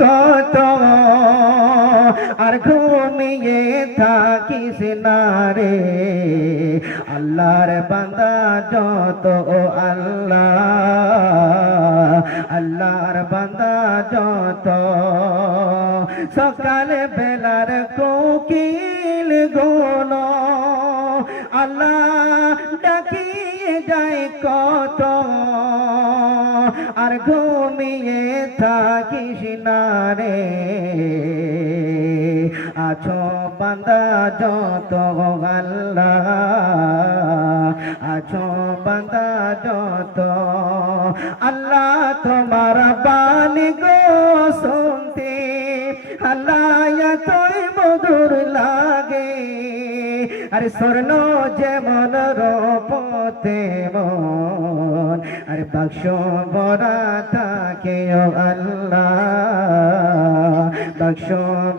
কত আর ঘুমিয়ে থাকিস না রে আল্লাহর বান্দা যত আল্লাহ আল্লাহর বান্দা যত সকাল বেলার কোকিল গুণ আল্লাহ ডাকিয়ে যায় কত আর ঘুমিয়ে থাকিস না রে আছো বান্দা যত আল্লাহ আছো বান্দা যত আল্লাহ তোমার বাণী গো শুনতে আল্লাহ এতই মধুর লাগে আরে স্বর্ণ যেমন রূপ তেমন আরে বাক্স ভরা থাকে ও আল্লাহ বাক্স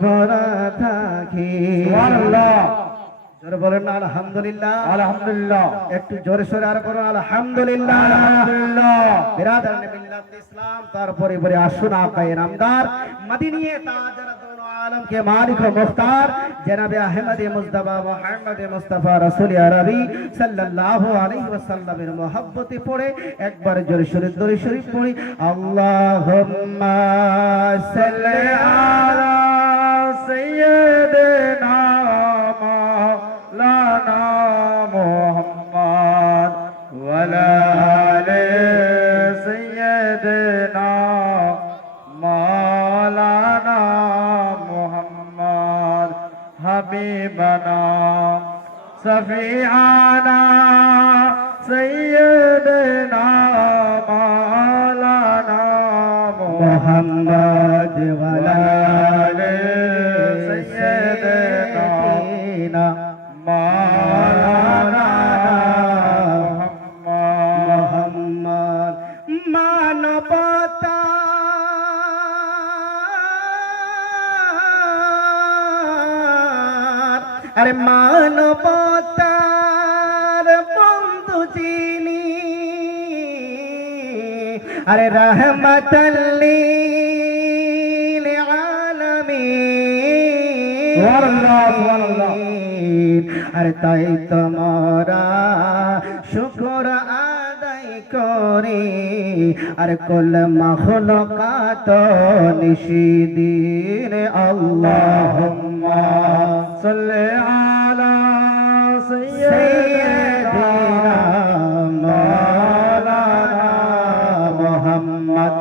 ভরা থাকে আল্লাহ জোরে বলেন না আলহামদুলিল্লাহ আলহামদুলিল্লাহ একটু জোরে সোরে আর করুন আলহামদুলিল্লাহ আলহামদুলিল্লাহ বিরাদার মিল্লাত ইসলাম তারপরে পরে আসুন আকায়ে নামদার মদিনিয়ে তাজরা দোনো आलम के मालिक व मुख्तार जनाब अहमद मुस्तफा मोहम्मद मुस्तफा रसूल अरबी सल्लल्लाहु अलैहि वसल्लम এর मोहब्बते পড়ে একবার জোরে সোরে দরুদ শরীফ পড়ি আল্লাহুম্মা সাল্লি আলা সাইয়্যিদিনা মাওলানা মুহাম্মদ ওয়া আলা আলি সাইয়্যিদিনা মাওলানা মুহাম্মদ হাবিবানা সফিয়ানা সাইয়্যিদিনা মাওলানা মুহাম্মদ ওয়া আলা আলি সাইয়্যিদিনা মাওলানা মুহাম্মদ মানবতা আরে মানবতার বন্ধু যিনি আরে রহমতাল লিল আলামিন আরে তাই তোমরা শুকর আদায় করে আর কুল মাখলুকাত নিশিদিন আল্লাহুম্মা সাল্লি আলা সাইয়্যিদিনা মাওলানা মুহাম্মদ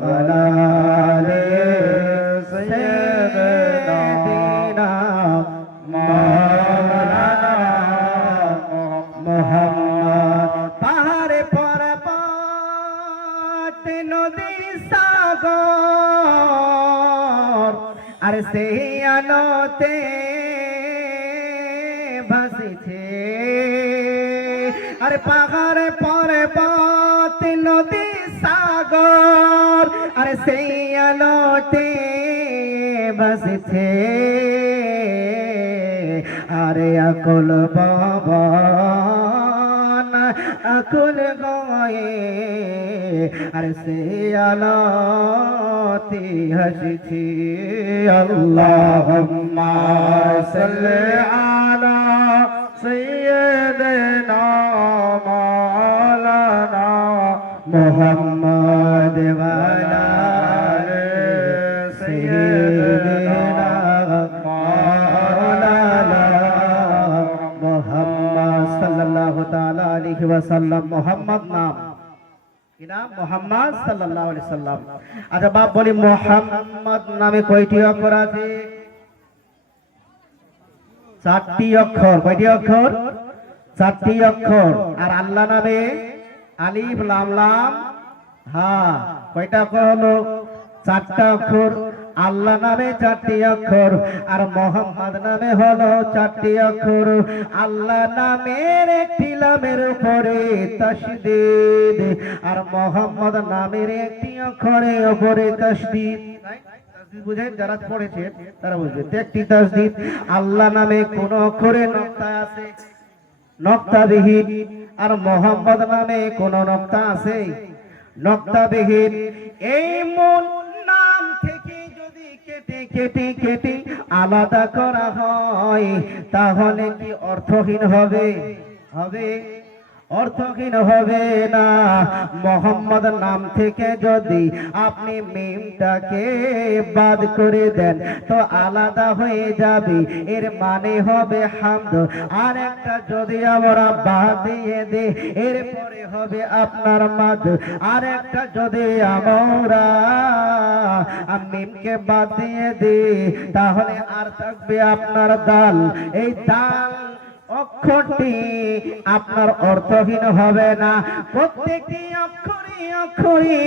ওয়া আলি সাইয়্যিদিনা মাওলানা মুহাম্মদ পাহাড়ে পর্বত নদী সাগর আর সেই আলোতে ভাসিছে আরে পাহাড়ে পর্বত নদী সাগর আরে সেই আলোতে ভাসিছে আরে আকুল ভবন আকুল গয়ে আরে সেই আলোতে হাসিছে আল্লাহুম্মা সাল্লি আলা সাইয়্যিদিনা মাওলানা মুহাম্মদ ওয়া আলা আলি সাইয়্যিদিনা মাওলানা মুহাম্মদ সাল্লাল্লাহু তাআলা আলাইহি ওয়াসাল্লাম মুহাম্মদ নাম কি নাম মুহাম্মদ সাল্লাল্লাহু আলাইহি সাল্লাম আচ্ছা বাপ বলি মুহাম্মদ নামে কয়টি অক্ষর আছে চারটি অক্ষর কয়টি অক্ষর চারটি অক্ষর আর আল্লাহ নামে আলিফ লাম লাম হা কয়টা অক্ষর হলো চারটা অক্ষর আল্লাহ নামে চারটি অক্ষর আর মোহাম্মদ নামে হলো চারটি অক্ষর আল্লাহ নামের একটি লামের উপরে তাসদীদ আর মোহাম্মদ নামের একটি অক্ষরের উপরে তাসদীদ বুঝেন যারা পড়েছে তারা বুঝবে একটি তাসদীদ আল্লাহ নামে কোন অক্ষরে নক্তা আছে নক্তাবিহীন আর মোহাম্মদ নামে কোন নক্তা আছে নক্তাবিহীন এই মূল নাম থেকে কেটে কেটে আলাদা করা হয় তাহলে কি অর্থহীন হবে? হবে? অর্থহীন হবে না। মোহাম্মদ নাম থেকে যদি আপনি মিমটাকে বাদ করে দেন তো আলাদা হয়ে যাবে, এর মানে হবে হামদ। আর একটা যদি আমরা বাদ দিয়ে দিই এরপরে হবে আপনার মাদ। আর একটা যদি আমরা মিমকে বাদ দিয়ে দিই তাহলে আর থাকবে আপনার দাল। এই দাল অক্ষরটি আপনার অর্থহীন হবে না। প্রত্যেকটি অক্ষরে অক্ষরে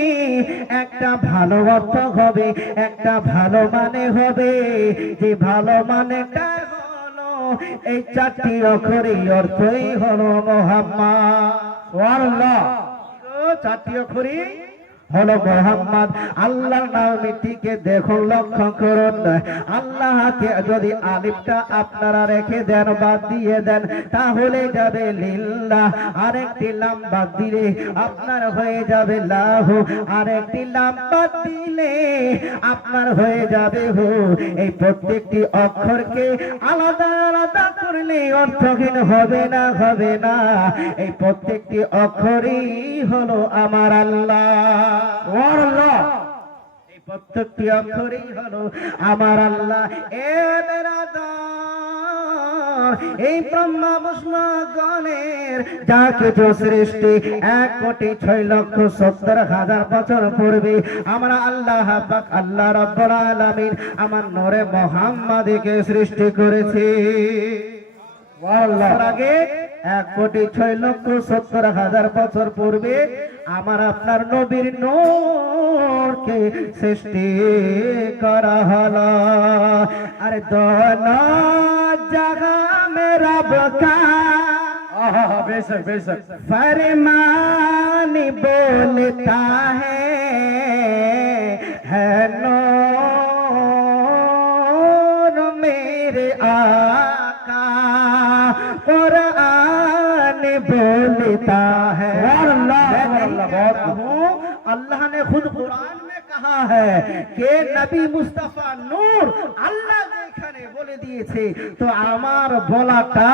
একটা ভালো অর্থ হবে, একটা ভালো মানে হবে। যে ভালো মানেটা হলো এই চারটি অক্ষরের অর্থই হলো মুহাম্মদ। সুবহানাল্লাহ। চারটি অক্ষরই হলো মুহাম্মদ। আল্লাহর নামটিকে দেখুন, লক্ষ্য করুন। আল্লাহকে যদি আলিফটা আপনারা রেখে দেন, বাদ দিয়ে দেন তাহলে যাবে লিল্লাহ। আরেকটি লাম বাদ দিলে আপনার হয়ে যাবে লাহু। আরেকটি লাম বাদ দিলে আপনার হয়ে যাবে হু। এই প্রত্যেকটি অক্ষরকে আলাদা আলাদা করলে অর্থহীন হবে না, হবে না। এই প্রত্যেকটি অক্ষরই হলো আমার আল্লাহ। এই প্রত্যেকটি অক্ষরই হলো আমার আল্লাহ। এই ব্রহ্মা বিষ্ণু গণের যা কিছু সৃষ্টি 1,06,70,000 বছর পূর্বে আমরা আল্লাহ পাক আল্লাহ রাব্বুল আলামিন আমার নূরে মুহাম্মাদকে সৃষ্টি করেছি। আগে 1,06,70,000 বছর পূর্বে আমার আপনার নবীর নূরকে সৃষ্টি করা হলো। আরে দোনো জায়গা में रब का बेशक बेशक फरमान बोलता है नूर मेरे आका कुरान बोलता है। अल्लाह ने खुद कुरान में कहा है कि नबी मुस्तफा नूर अल्लाह এখানে বলে দিয়েছে, তো আমার বলাটা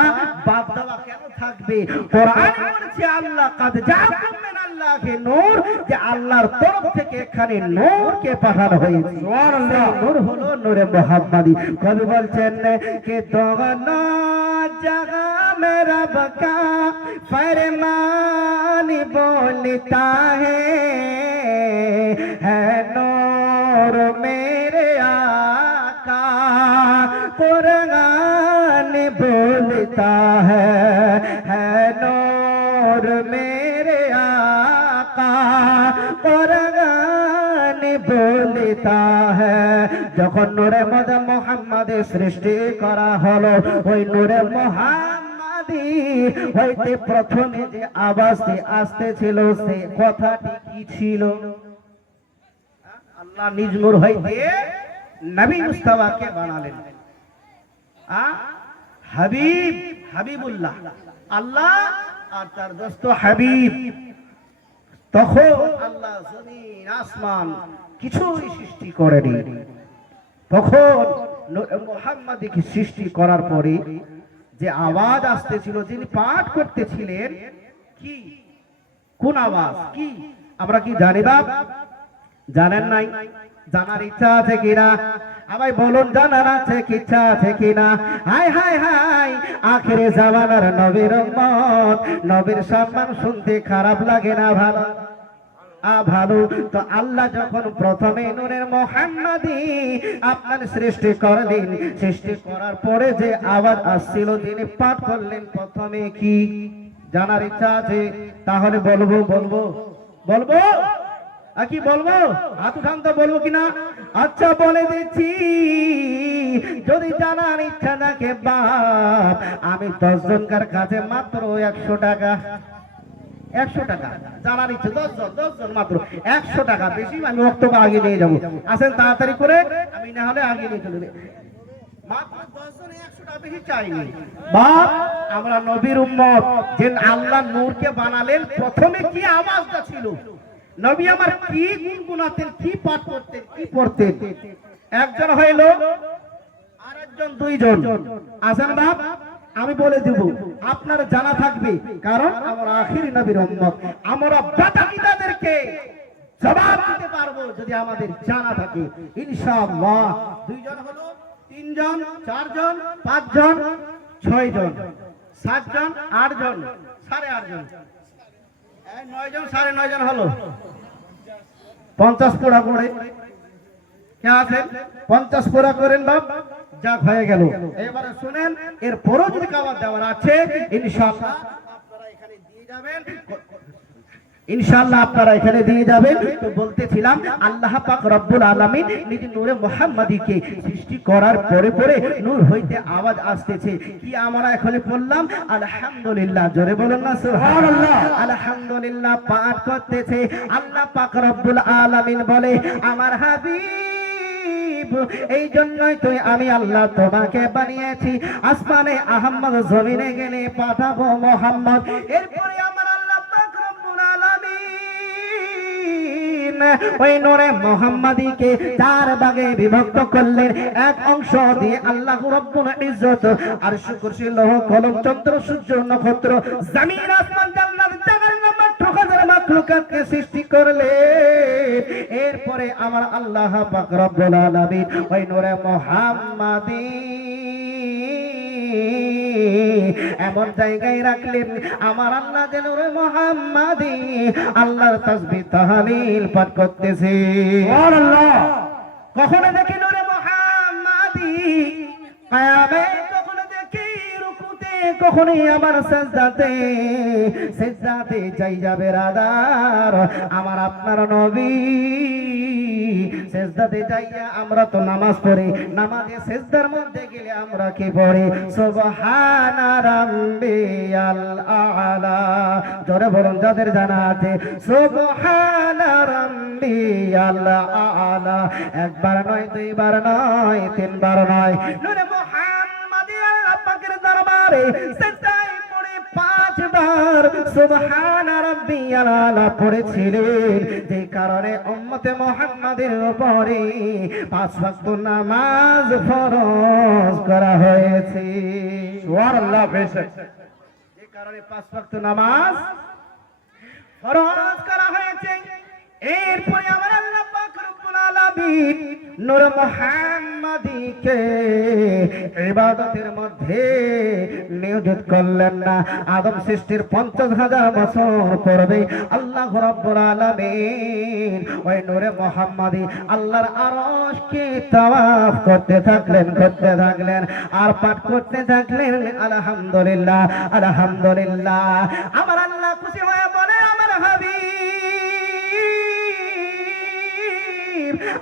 বাদ দেওয়া কেন থাকবে? কোরআন বলছে আল্লাহ কাদ জাকুম মিনাল্লাহি নূর, যে আল্লাহর তরফ থেকে এখানে নূরকে পাঠানো হয়েছে। সুবহানাল্লাহ। নূর হলো নূরে মুহাম্মাদি। কবি বলছেন কে দোনো জায়গা মে রব কা ফরমান बोलता है नूर मेरे आका कुरान बोलता है नूर मेरे आका कुरान बोलता है। যখন নূরে মুহাম্মাদের সৃষ্টি করা হলো, ওই নূরে মুহাম্মাদি হইতে প্রথমে যে আওয়াজটি আসতেছিল সে কথাটি কি ছিল? আল্লাহ নিজ নূর হইতে নবী মুস্তাফাকে বানালেন হাবিব, হাবিবুল্লাহ। আল্লাহ আর তার দোস্ত হাবিব। তখন আল্লাহ জমিন আসমান কিছুই সৃষ্টি করেনি। তখন মুহাম্মাদকে সৃষ্টি করার পরে যে আওয়াজ আসতেছিল, যিনি পাঠ করতেছিলেন, কি কোন আওয়াজ কি আমরা কি জানি বাপ? জানেন নাই? জানার ইচ্ছা আছে কিনা? আবার বলুন, জানার আছে কি ইচ্ছা আছে কিনা? হায় হায় হায়, আখিরে জামানার নবীর উম্মত, নবীর সম্মান শুনতে খারাপ লাগে না? ভালো ভালো। তো আল্লাহ যখন প্রথমে নূরের মুহাম্মাদি আপনার সৃষ্টি করলেন, সৃষ্টি করার পরে যে আওয়াজ আসছিল তিনি পাঠ করলেন, প্রথমে কি জানার ইচ্ছা আছে? তাহলে বলবো বলবো বলবো কি বলবো? হাত উঠান তো, বলবো কিনা? আচ্ছা বলে দিচ্ছি। যদি জানার ইচ্ছা থাকে বাপ, আমি 10 জনকার কাছে মাত্র 100 টাকা, 100 টাকা জানার ইচ্ছে, 10 জন মাত্র 100 টাকা, বেশি আমি বক্তব্য আগে নিয়ে যাবো। আসেন তাড়াতাড়ি করে, আমি না হলে আগে নিয়ে চলে যাবো। মাত্র 10 জন 100 টাকা, বেশি চাইনি বাপ। আমরা নবীর উম্মত, যে আল্লাহ নূরকে বানালেন, প্রথমে কি আওয়াজটা ছিল? নবী আমার কি গুনগুনাতেন, কি পাঠ করতেন, কি পড়তেন? একজন হইল আর একজন দুইজন আছেন বাপ, আমি বলে দেব আপনার জানা থাকবে, কারণ আমরা আখিরি নবীর উম্মত, আমরা বাতাকিদাদেরকে জবাব দিতে পারবো যদি আমাদের জানা থাকে ইনশাআল্লাহ। দুইজন হলো, তিনজন, চারজন, পাঁচজন, ছয়জন, সাতজন, আটজন, 8.5 জন, 9 জন, 9.5 জন হলো। 50 পোড়া করে কে আছেন? 50 পোড়া করেন বাপ, যাক হয়ে গেল। এবারে শুনেন, এর পরও যদি খাবার দেওয়ার আছে ইনশাআল্লাহ আপনারা এখানে দিয়ে যাবেন, ইনশাআল্লাহ আপনারা এখানে দিয়ে যাবেন। তো বলতেছিলাম আল্লাহ পাক রব্বুল আলামিন নিজে নূরে মুহাম্মাদীকে সৃষ্টি করার পরে পরে নূর হইতে আওয়াজ আসতেছে, কি আমরা এখানে পড়লাম আলহামদুলিল্লাহ, জোরে বলুন না সুবহানাল্লাহ। আলহামদুলিল্লাহ পাঠ করতেছে, আল্লাহ পাক রব্বুল আলামিন বলে আমার হাবিব, এই জন্যই তো আমি আল্লাহ তোমাকে বানিয়েছি, আসমানে আহমদ, জমিনে গেলে পাঠাবো মোহাম্মদ। এরপরে আমার আল্লাহ পাক রব্বুল আলামিন ওই নূরে মুহাম্মাদীকে 4 ভাগে বিভক্ত করলেন। এক অংশ দিয়ে আল্লাহ রব্বুল ইজ্জত আরশ, কুরসি, লৌহ, কলম, চন্দ্র, সূর্য, নক্ষত্র, জমিন, আসমান, জান্নাত, জাহান্নাম, মাখলুকাতকে সৃষ্টি করলেন। এরপরে আমার আল্লাহ পাক রব্বুল আলামিন ওই নূরে মুহাম্মাদী এমন জায়গায় রাখলেন, আমার আল্লাহ যে নূরে মুহাম্মাদী আল্লাহর তাসবিহ তাহলিল পাঠ করতেছে। সুবহানাল্লাহ। কখনো দেখি নূরে মুহাম্মাদী কিয়ামে, কখনো দেখি রুকুতে, কখনো আবার সিজদাতে, সিজদাতে যাই যাবে রাদার আমার আপনার নবী। সিজদাতে যাইয়া আমরা তো নামাজ পড়ি, নামাজে সিজদার মধ্যে গেলে আমরা কি পড়ি? সুবহানা রাব্বিয়াল আ'লা, জোরে বলুন যাদের জানা আছে, সুবহানা রাব্বিয়াল আ'লা। একবার নয়, দুইবার নয়, তিনবার নয়, নূরে মুহাম্মাদী আল্লাহ পাকের দরবারে সিজদায় পড়ে 5 বার সুবহানা রাব্বিয়াল আ'লা পড়েছিলেন। যে কারণে উম্মতে মুহাম্মাদের উপরে 5 ওয়াক্ত নামাজ ফরজ করা হয়েছে। সুবহানাল্লাহ। যে কারণে 5 ওয়াক্ত নামাজ ফরজ করা হয়েছে। এরপরে আমার আল্লাহ পাক রব্বুল আলামিন নূর মুহাম্মাদীকে ইবাদতের মধ্যে নিয়োজিত করলেন না। আদম সৃষ্টির 50,000 বছর পূর্বে আল্লাহ রাব্বুল আলামিন ওই নূরে মুহাম্মাদী আল্লাহর আরশকে তাওয়াফ করতে থাকলেন আর পাঠ করতে থাকলেন আলহামদুলিল্লাহ, আলহামদুলিল্লাহ। আমার আল্লাহ খুশি হয়ে বলে আমার হাবিব,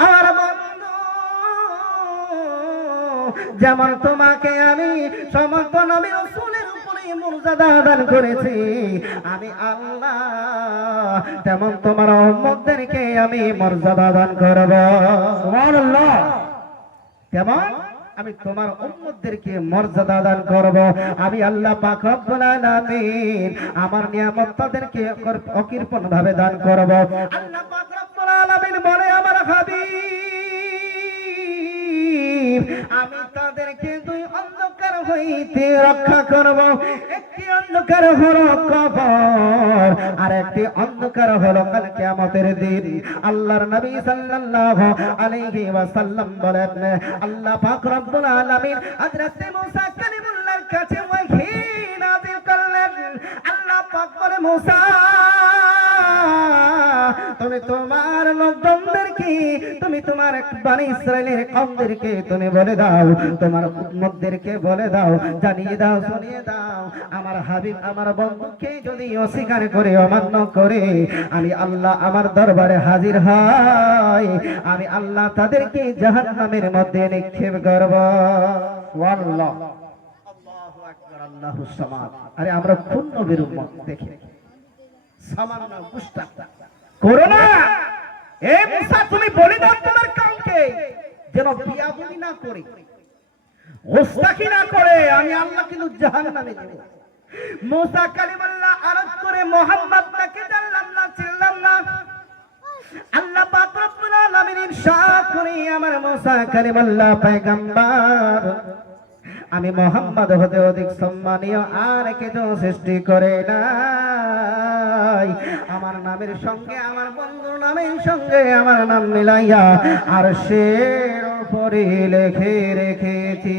আমার বন্ধু, যেমন তোমাকে আমি সমস্ত নবী রাসূলের উপরে মর্যাদা দান করেছি আমি আল্লাহ, তেমন তোমার উম্মতদেরকে আমি মর্যাদা দান করব। সুবহানাল্লাহ। তেমন আমি তোমার উম্মতদেরকে মর্যাদা দান করব। আমি আল্লাহ পাক রব্বুল আলামিন আমার নিয়ামত তাদেরকে অকৃপণ ভাবে দান করব। আল্লাহ পাক রব্বুল আলামিন বলে আমার হাবিব, আমি তাদেরকে 2 অন্ধকার হইতে রক্ষা করব। একটি অন্ধকার হলো কবর, আর একটি অন্ধকার হলো কাল কিয়ামতের দিন। আল্লাহর নবী সাল্লাল্লাহু আলাইহি ওয়াসাল্লাম বলেন, আল্লাহ পাক রব্বুল আলামিন হযরত মুসা কালিমুল্লাহর কাছে ওহী নাযিল করলেন। আল্লাহ পাক বলে, মুসা তুমি তোমার লোকজনদেরকে, তুমি তোমার বনি ইসরাইলের কওমদেরকে তুমি বলে দাও, তোমার উম্মতদেরকে বলে দাও, জানিয়ে দাও, শুনিয়ে দাও, আমার হাবিব আমার বন্ধুকে যদি অস্বীকার করে, অমান্য করে, আমি আল্লাহ আমার দরবারে হাজির হয়, আমি আল্লাহ তাদেরকে জাহান্নামের মধ্যে নিক্ষেপ করব। সুবহানাল্লাহ। আল্লাহু আকবার, আল্লাহুস সামাদ। আরে আমরা কোন নবীর উম্মত দেখি সামান্য গুস্তা করোনা। এই মুসা তুমি বলে দাও তোমার কাউকে যেন বিয়াদবি না করে, গোস্তাখি না করে, আমি আল্লাহ কিন্তু জাহান্নামে দেব। মুসা কালিমাল্লাহ আরজ করে, মুহাম্মদ নাকি জানলাম না, চিনলাম না। আল্লাহ পাক রব্বুল আলামিন ইরশাদ করে আমার মুসা কালিমুল্লাহ পয়গম্বর আমি মোহাম্মদ হতে অধিক সম্মানীয় আর কিছু সৃষ্টি করে নাই। আমার নামের সঙ্গে আমার বন্ধুর নামের সঙ্গে আমার নাম মিলাইয়া আর সে উপরে লিখে রেখেছি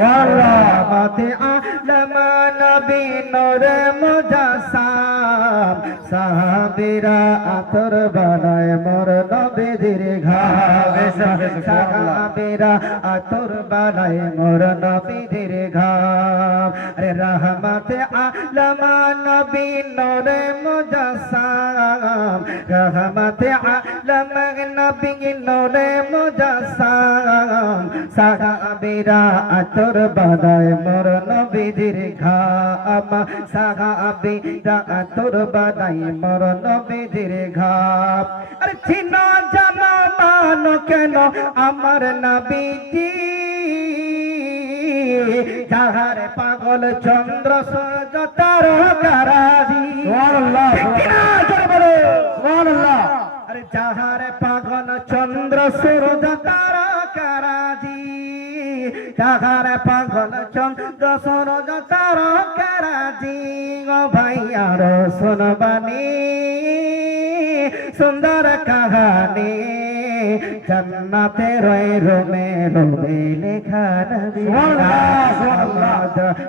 রাহমাতে আলম নবী নূর মুজাসসাম সাহাবীরা আতর বানায় মোর নবীর ঘাবে সাহাবীরা আতর বানায় মোর নবীর ঘাম আরে রহমতে আলম নবী নূর মুজাসসাম রহমতে আলম নবী নূর মুজাসসাম সাহাবীরা আতর বানায় মোর নবীর ঘাম সাহাবীরা আতর বানায় মোর নবীর ঘাম আরে চিনা জানা মানো কেন আমার নবীজি যাহারে পাগল চন্দ্র সূর্য তারকারাজি সুবহানাল্লাহ সুবহানাল্লাহ আরে যাহারে পাগল চন্দ্র সূর্য তারকারাজি যাহারে পাগল চন্দ্র সূর্য তারকারাজি গো ভাই আর শুনবানি সুন্দর কাহানি জান্নাতে রয় রোমে রোমে লেখা নবী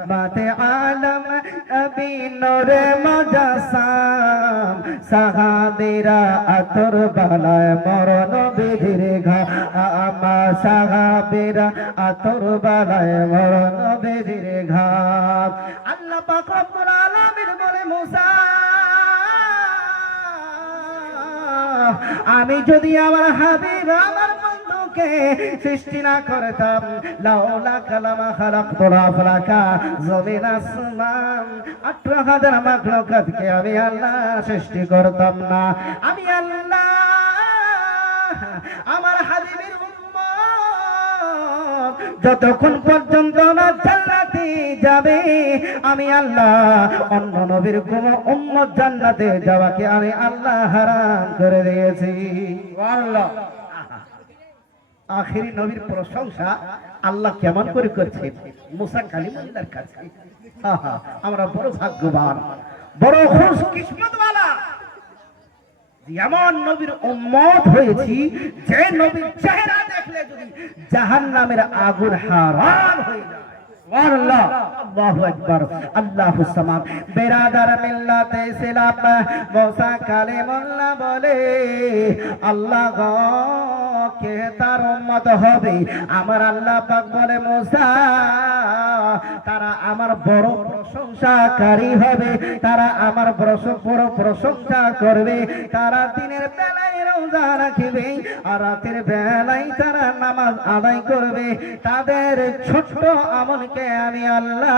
মাতে আলম নবী নূরে মুজাসসাম সাহাবীরা আতর বানায় মোর নবীর ঘাম সাহাবীরা আতর বানায় মোর নবীর ঘাম আল্লাহ পাক রব্বুল আলামিন বলে মুসা আমি যদি আমার হাবিব আমার বন্ধুকে সৃষ্টি না করতাম লাউলা কালামা খালাকতুল আফলাকা জমিন আসমান 18,000 মাখলুকাতকে আমি আল্লাহ সৃষ্টি করতাম না। আমি আল্লাহ আমার হাবিবের উম্মত যতক্ষণ পর্যন্ত না জান্নাতে যাবে আমি আল্লাহ অন্য নবীর কোন উম্মত জান্নাতে যাওয়াকে আমি আল্লাহ হারাম করে দিয়েছি। সুবহানাল্লাহ। আখেরি নবীর প্রশংসা আল্লাহ কেমন করে করছেন মুসা কালিমুল্লাহর কাছে। আমরা বড় ভাগ্যবান বড় খুশ কিসমতওয়ালা এমন নবীর উম্মত হয়েছি যে নবীর চেহারা দেখলে যদি জাহান্নামের আগুন হারাম হয়ে যায়। সুবহানাল্লাহ আল্লাহু আকবার আল্লাহু সামাদ বেরাদার মিল্লাতে ইসলাম মুসা কালিমুল্লাহ বলে আল্লাহ গো কে তার উম্মত হবে আমার আল্লাহ পাক বলে মুসা তারা আমার বড় প্রশংসাকারী হবে তারা আমার বড় প্রশংসা করবে তারা দিনের বেলায় রোজা রাখবে আর রাতের বেলায় তারা নামাজ আদায় করবে তাদের ছোট্ট আমলকে আমি আল্লাহ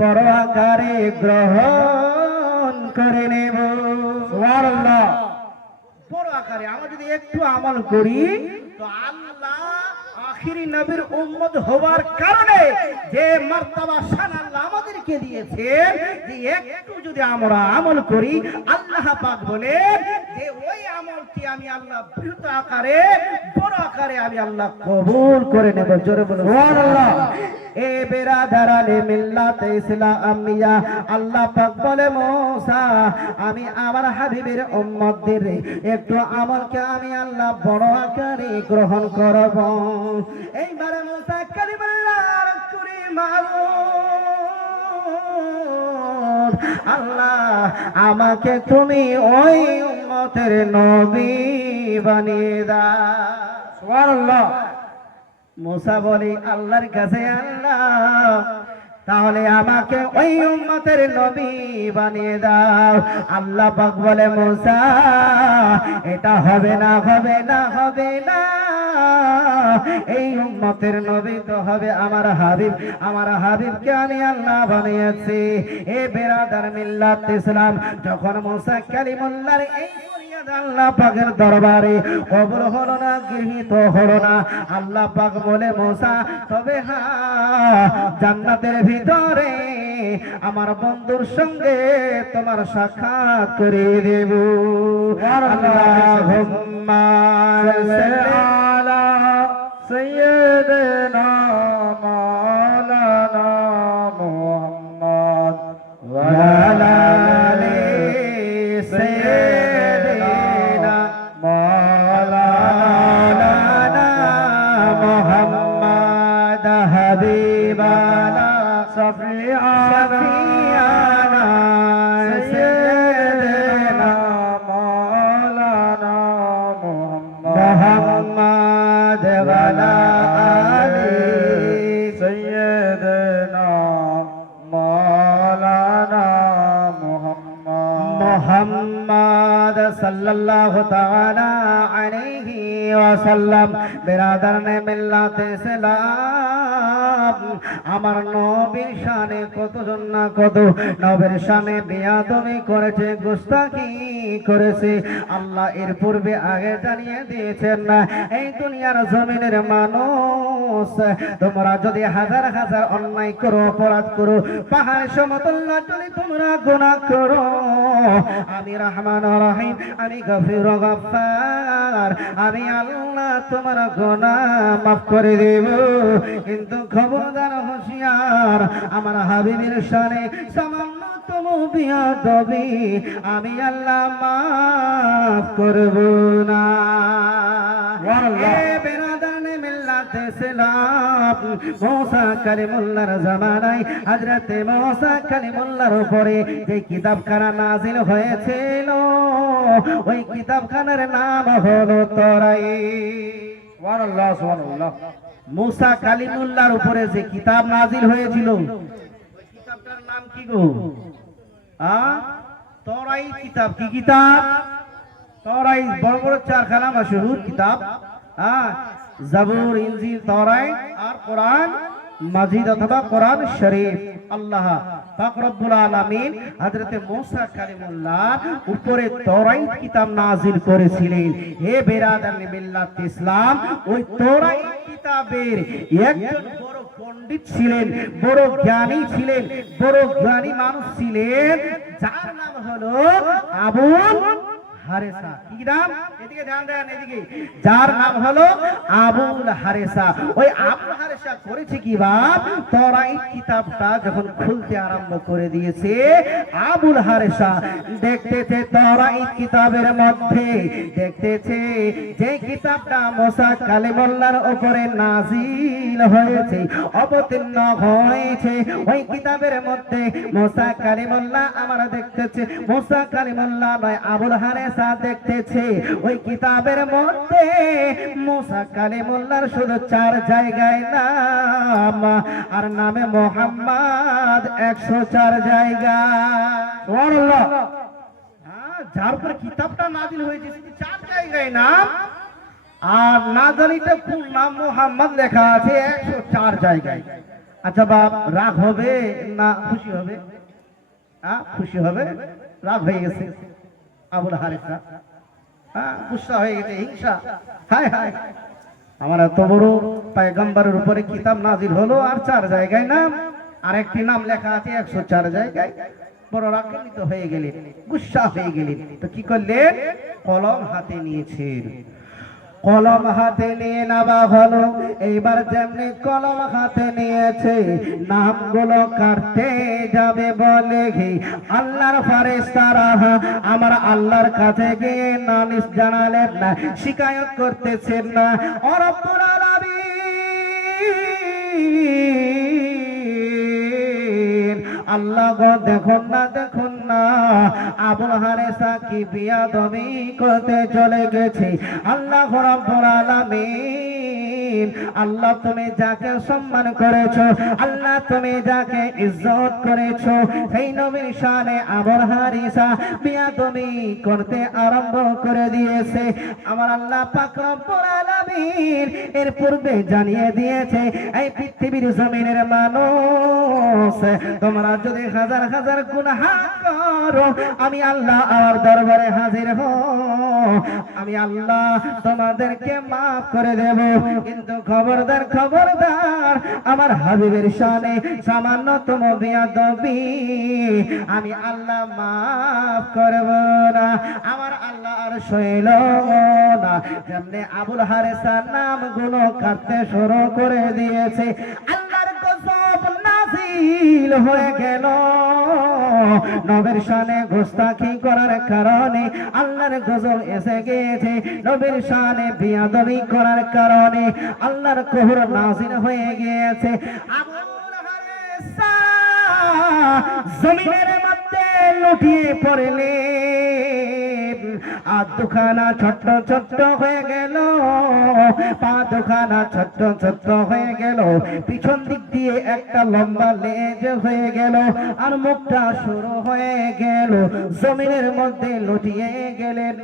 বড় আকারে গ্রহণ করে নেব। সুবহানাল্লাহ। বড় আকারে আমরা যদি একটু আমল করি তো আল্লাহ আখিরি নবীর উম্মত হওয়ার কারণে যে মার্তবা শান আল্লাহ আমাদেরকে দিয়েছেন যে একটু যদি আমরা আমল করি আল্লাহ পাক বলেন যে ওই আমলটি আমি আল্লাহ বৃহৎ আকারে বড় আকারে আমি আল্লাহ কবুল করে নেব। জোরে বলুন সুবহানাল্লাহ। এ বেরাদারানে মিল্লাতে ইসলামিয়া আল্লাহ পাক বলে মুসা আমি আমার হাবিবের উম্মতদের একটু আমলকে আমি আল্লাহ বড় আকারে গ্রহণ করব। এইবারে মুসা কালিমুল্লাহর করে মাবুদ আল্লাহ আমাকে তুমি ওই উম্মতের নবী বানিয়ে দাও। সুবহানাল্লাহ। মুসা বলি আল্লাহর কাছে আল্লাহ তাহলে আমাকে ওই উম্মতের নবী বানিয়ে দাও। আল্লাহ পাক বলে মুসা এটা হবে না হবে না হবে না এই উম্মতের নবী তো হবে আমার হাবিব আমার হাবিবকে আমি আল্লাহ বানিয়েছি। এ বেরাদার মিল্লাত ইসলাম যখন মুসা কালিমুল্লাহর এই আল্লাহ পাকের দরবারে কবুল হলো না গৃহীত হলো না আল্লাহ পাক বলে মুসা তবে হ্যাঁ জান্নাতের ভিতরে আমার বন্ধুর সঙ্গে তোমার সাক্ষাৎ করে দেব। আল্লাহুম্মা সাল্লি আলা সাইয়্যিদিনা মাওলানা মুহাম্মদ ওয়া আলা আলি সাইয়্যিদিনা মাওলানা মুহাম্মদ হাবিবানা শফিআনা সাইয়্যিদিনা মাওলানা মুহাম্মদ ওয়া আলা আলি সাইয়্যিদিনা মাওলানা মুহাম্মদ সাল্লাল্লাহু তাআলা আলাইহি ওয়াসাল্লাম। বিরাদারনে মিল্লাতে ইসলাম, আমার নবীর শানে কতজন না কত নবীর শানে বেয়াদবি করেছে, গুস্তাখি করেছে। আল্লাহ এর পূর্বে আগে জানিয়ে দিয়েছেন না, এই দুনিয়ার জমিনের মানুষ তোমরা যদি হাজার হাজার অন্যায় করো, অপরাধ করো, পাহাড় সমতল যদি তোমরা গুনাহ করো, আমি রহমান রহিম, আমি গফুর গফফার, আমি আল্লাহ তোমার গুনাহ মাফ করে দেব। কিন্তু খবরদার হুঁশিয়ার, আমার হাবিবের শানে সামান্যতম বিয়াদবি আমি আল্লাহ মাফ করব না। এ বেরাদারনে মিল্লাতে ইসলাম, মুসা কালিমুল্লাহর জামানায় হযরতে মুসা কালিমুল্লাহর উপরে যে কিতাবখানা নাযিল হয়েছিল, ওই কিতাবখানার নাম হলো তাওরাত। সুবহানাল্লাহ, সুবহানাল্লাহ। মুসা কালিমুল্লাহর উপরে যে কিতাব নাযিল হয়েছিল, ওই কিতাবটার নাম কি গো? তাওরাত কিতাব। কি কিতাব? তাওরাত। বড় বড় চারখানা মাশহুর কিতাব, জাবুর, ইনজিল, তাওরাত আর কোরআন মাজিদ অথবা কোরআন শরীফ। আল্লাহ পাক রব্বুল আলামিন হযরতে মুসা কালিমুল্লাহর উপরে তাওরাত কিতাব নাযিল করেছিলেন। হে বেরাদারনে মিল্লাত ইসলাম, ওই তাওরাত কিতাবের একজন বড় পণ্ডিত ছিলেন, বড় জ্ঞানী ছিলেন, বড় জ্ঞানী মানুষ ছিলেন, যার নাম হলো আবুল হারেসা। কি নাম? এদিকে ধ্যান দেন, এদিকে। যার নাম হলো আবুল হারেসা। ওই আবুল হারেসা করেছে কি বাপ, তাওরাত কিতাবটা যখন খুলতে আরম্ভ করে দিয়েছে, আবুল হারেসা দেখতেছে তাওরাত কিতাবের মধ্যে, দেখতেছে যে কিতাবটা মুসা কালিমুল্লাহর উপরে নাযিল হয়েছে, অবতীর্ণ হয়েছে, ওই কিতাবের মধ্যে মুসা কালিমুল্লাহ আমার দেখতেছে, মুসা কালিমুল্লাহ নয় আবুল হারেসা দেখতেছে ওই কিতাবের মধ্যে মুসা কালিমুল্লাহর শুধু 4 জায়গায় নাম, আর নামে মুহাম্মদ 104 জায়গা। সুবহানাল্লাহ। যার উপর কিতাবটা নাযিল হয়েছে 4 জায়গায় নাম, আর না জানিতে কোন নাম মুহাম্মদ লেখা আছে 104 জায়গায়। আচ্ছা বাপ, রাগ হবে না খুশি হবে? খুশি হবে। রাগ হয়ে গেছে আবুল হারেসা, গুসা হয়ে গেছে, হিংসা। হায় হায়, আমার এত বড় পয়গম্বরের উপরে কিতাব নাযিল হলো, আর 4 জায়গায় নাম, আর একটি নাম লেখা আছে 104 জায়গায়। বড় রাগান্বিত হয়ে গেলেন, গুসা হয়ে গেলেন। তো কি করলেন? কলম হাতে নিয়েছেন। কলম হাতে নিয়ে নেওয়া হলো। এইবার যেমনি কলম হাতে নিয়েছে, নামগুলো কাটতে যাবে বলে আল্লাহর ফেরেশতারা আমার আল্লাহর কাছে গিয়ে নালিশ জানালেন না, শিকায়ত করতেছেন না, ও রব্বুল আলামিন, আল্লাহ গো দেখুন না, দেখুন না আবুল হারেসা কি বিয়াদবি করতে চলে গেছে। আল্লাহ রাব্বুল আলামিন, আল্লাহ তুমি যাকে সম্মান করেছো, আল্লাহ তুমি যাকে ইজ্জত করেছো, সেই নবীর শানে আবুল হারেসা বিয়াদবি করতে আরম্ভ করে দিয়েছে। আমার আল্লাহ পাক রব্বুল আলামিন এর পূর্বে জানিয়ে দিয়েছে, এই পৃথিবীর জমিনের মানুষ তোমরা যদি হাজার হাজার গুনাহ করো, আমি আল্লাহ আমার দরবারে হাজির হব আমি আল্লাহ তোমাদেরকে মাফ করে দেব, কিন্তু খবরদার খবরদার আমার হাবিবের শানে সামান্যতম বেয়াদবি আমি আল্লাহ মাফ করব না। আমার আল্লাহ আর সইল না। যেমনি আবুল হারেসার নাম গুলো কাটতে শুরু করে দিয়েছে, আল্লাহর গজব নাযিল হয়ে গেল। নবীর শানে গোস্তাখি করার কারণে আল্লাহর গজব এসে গিয়েছে, নবীর শানে বেয়াদবি করার কারণে আল্লাহর কোহর নাযিল হয়ে গিয়েছে। আবুল হারেসা জমিনের মধ্যে লুটিয়ে পড়লে আর দুখানা ছোট্ট ছোট্ট হয়ে গেল, পা দুখানা ছোট্ট ছোট্ট হয়ে গেল, পিছন দিক দিয়ে একটা লম্বা লেজ হয়ে গেল, আর মুখটা শুরু হয়ে গেল, জমিনের মধ্যে লুটিয়ে গেলেন।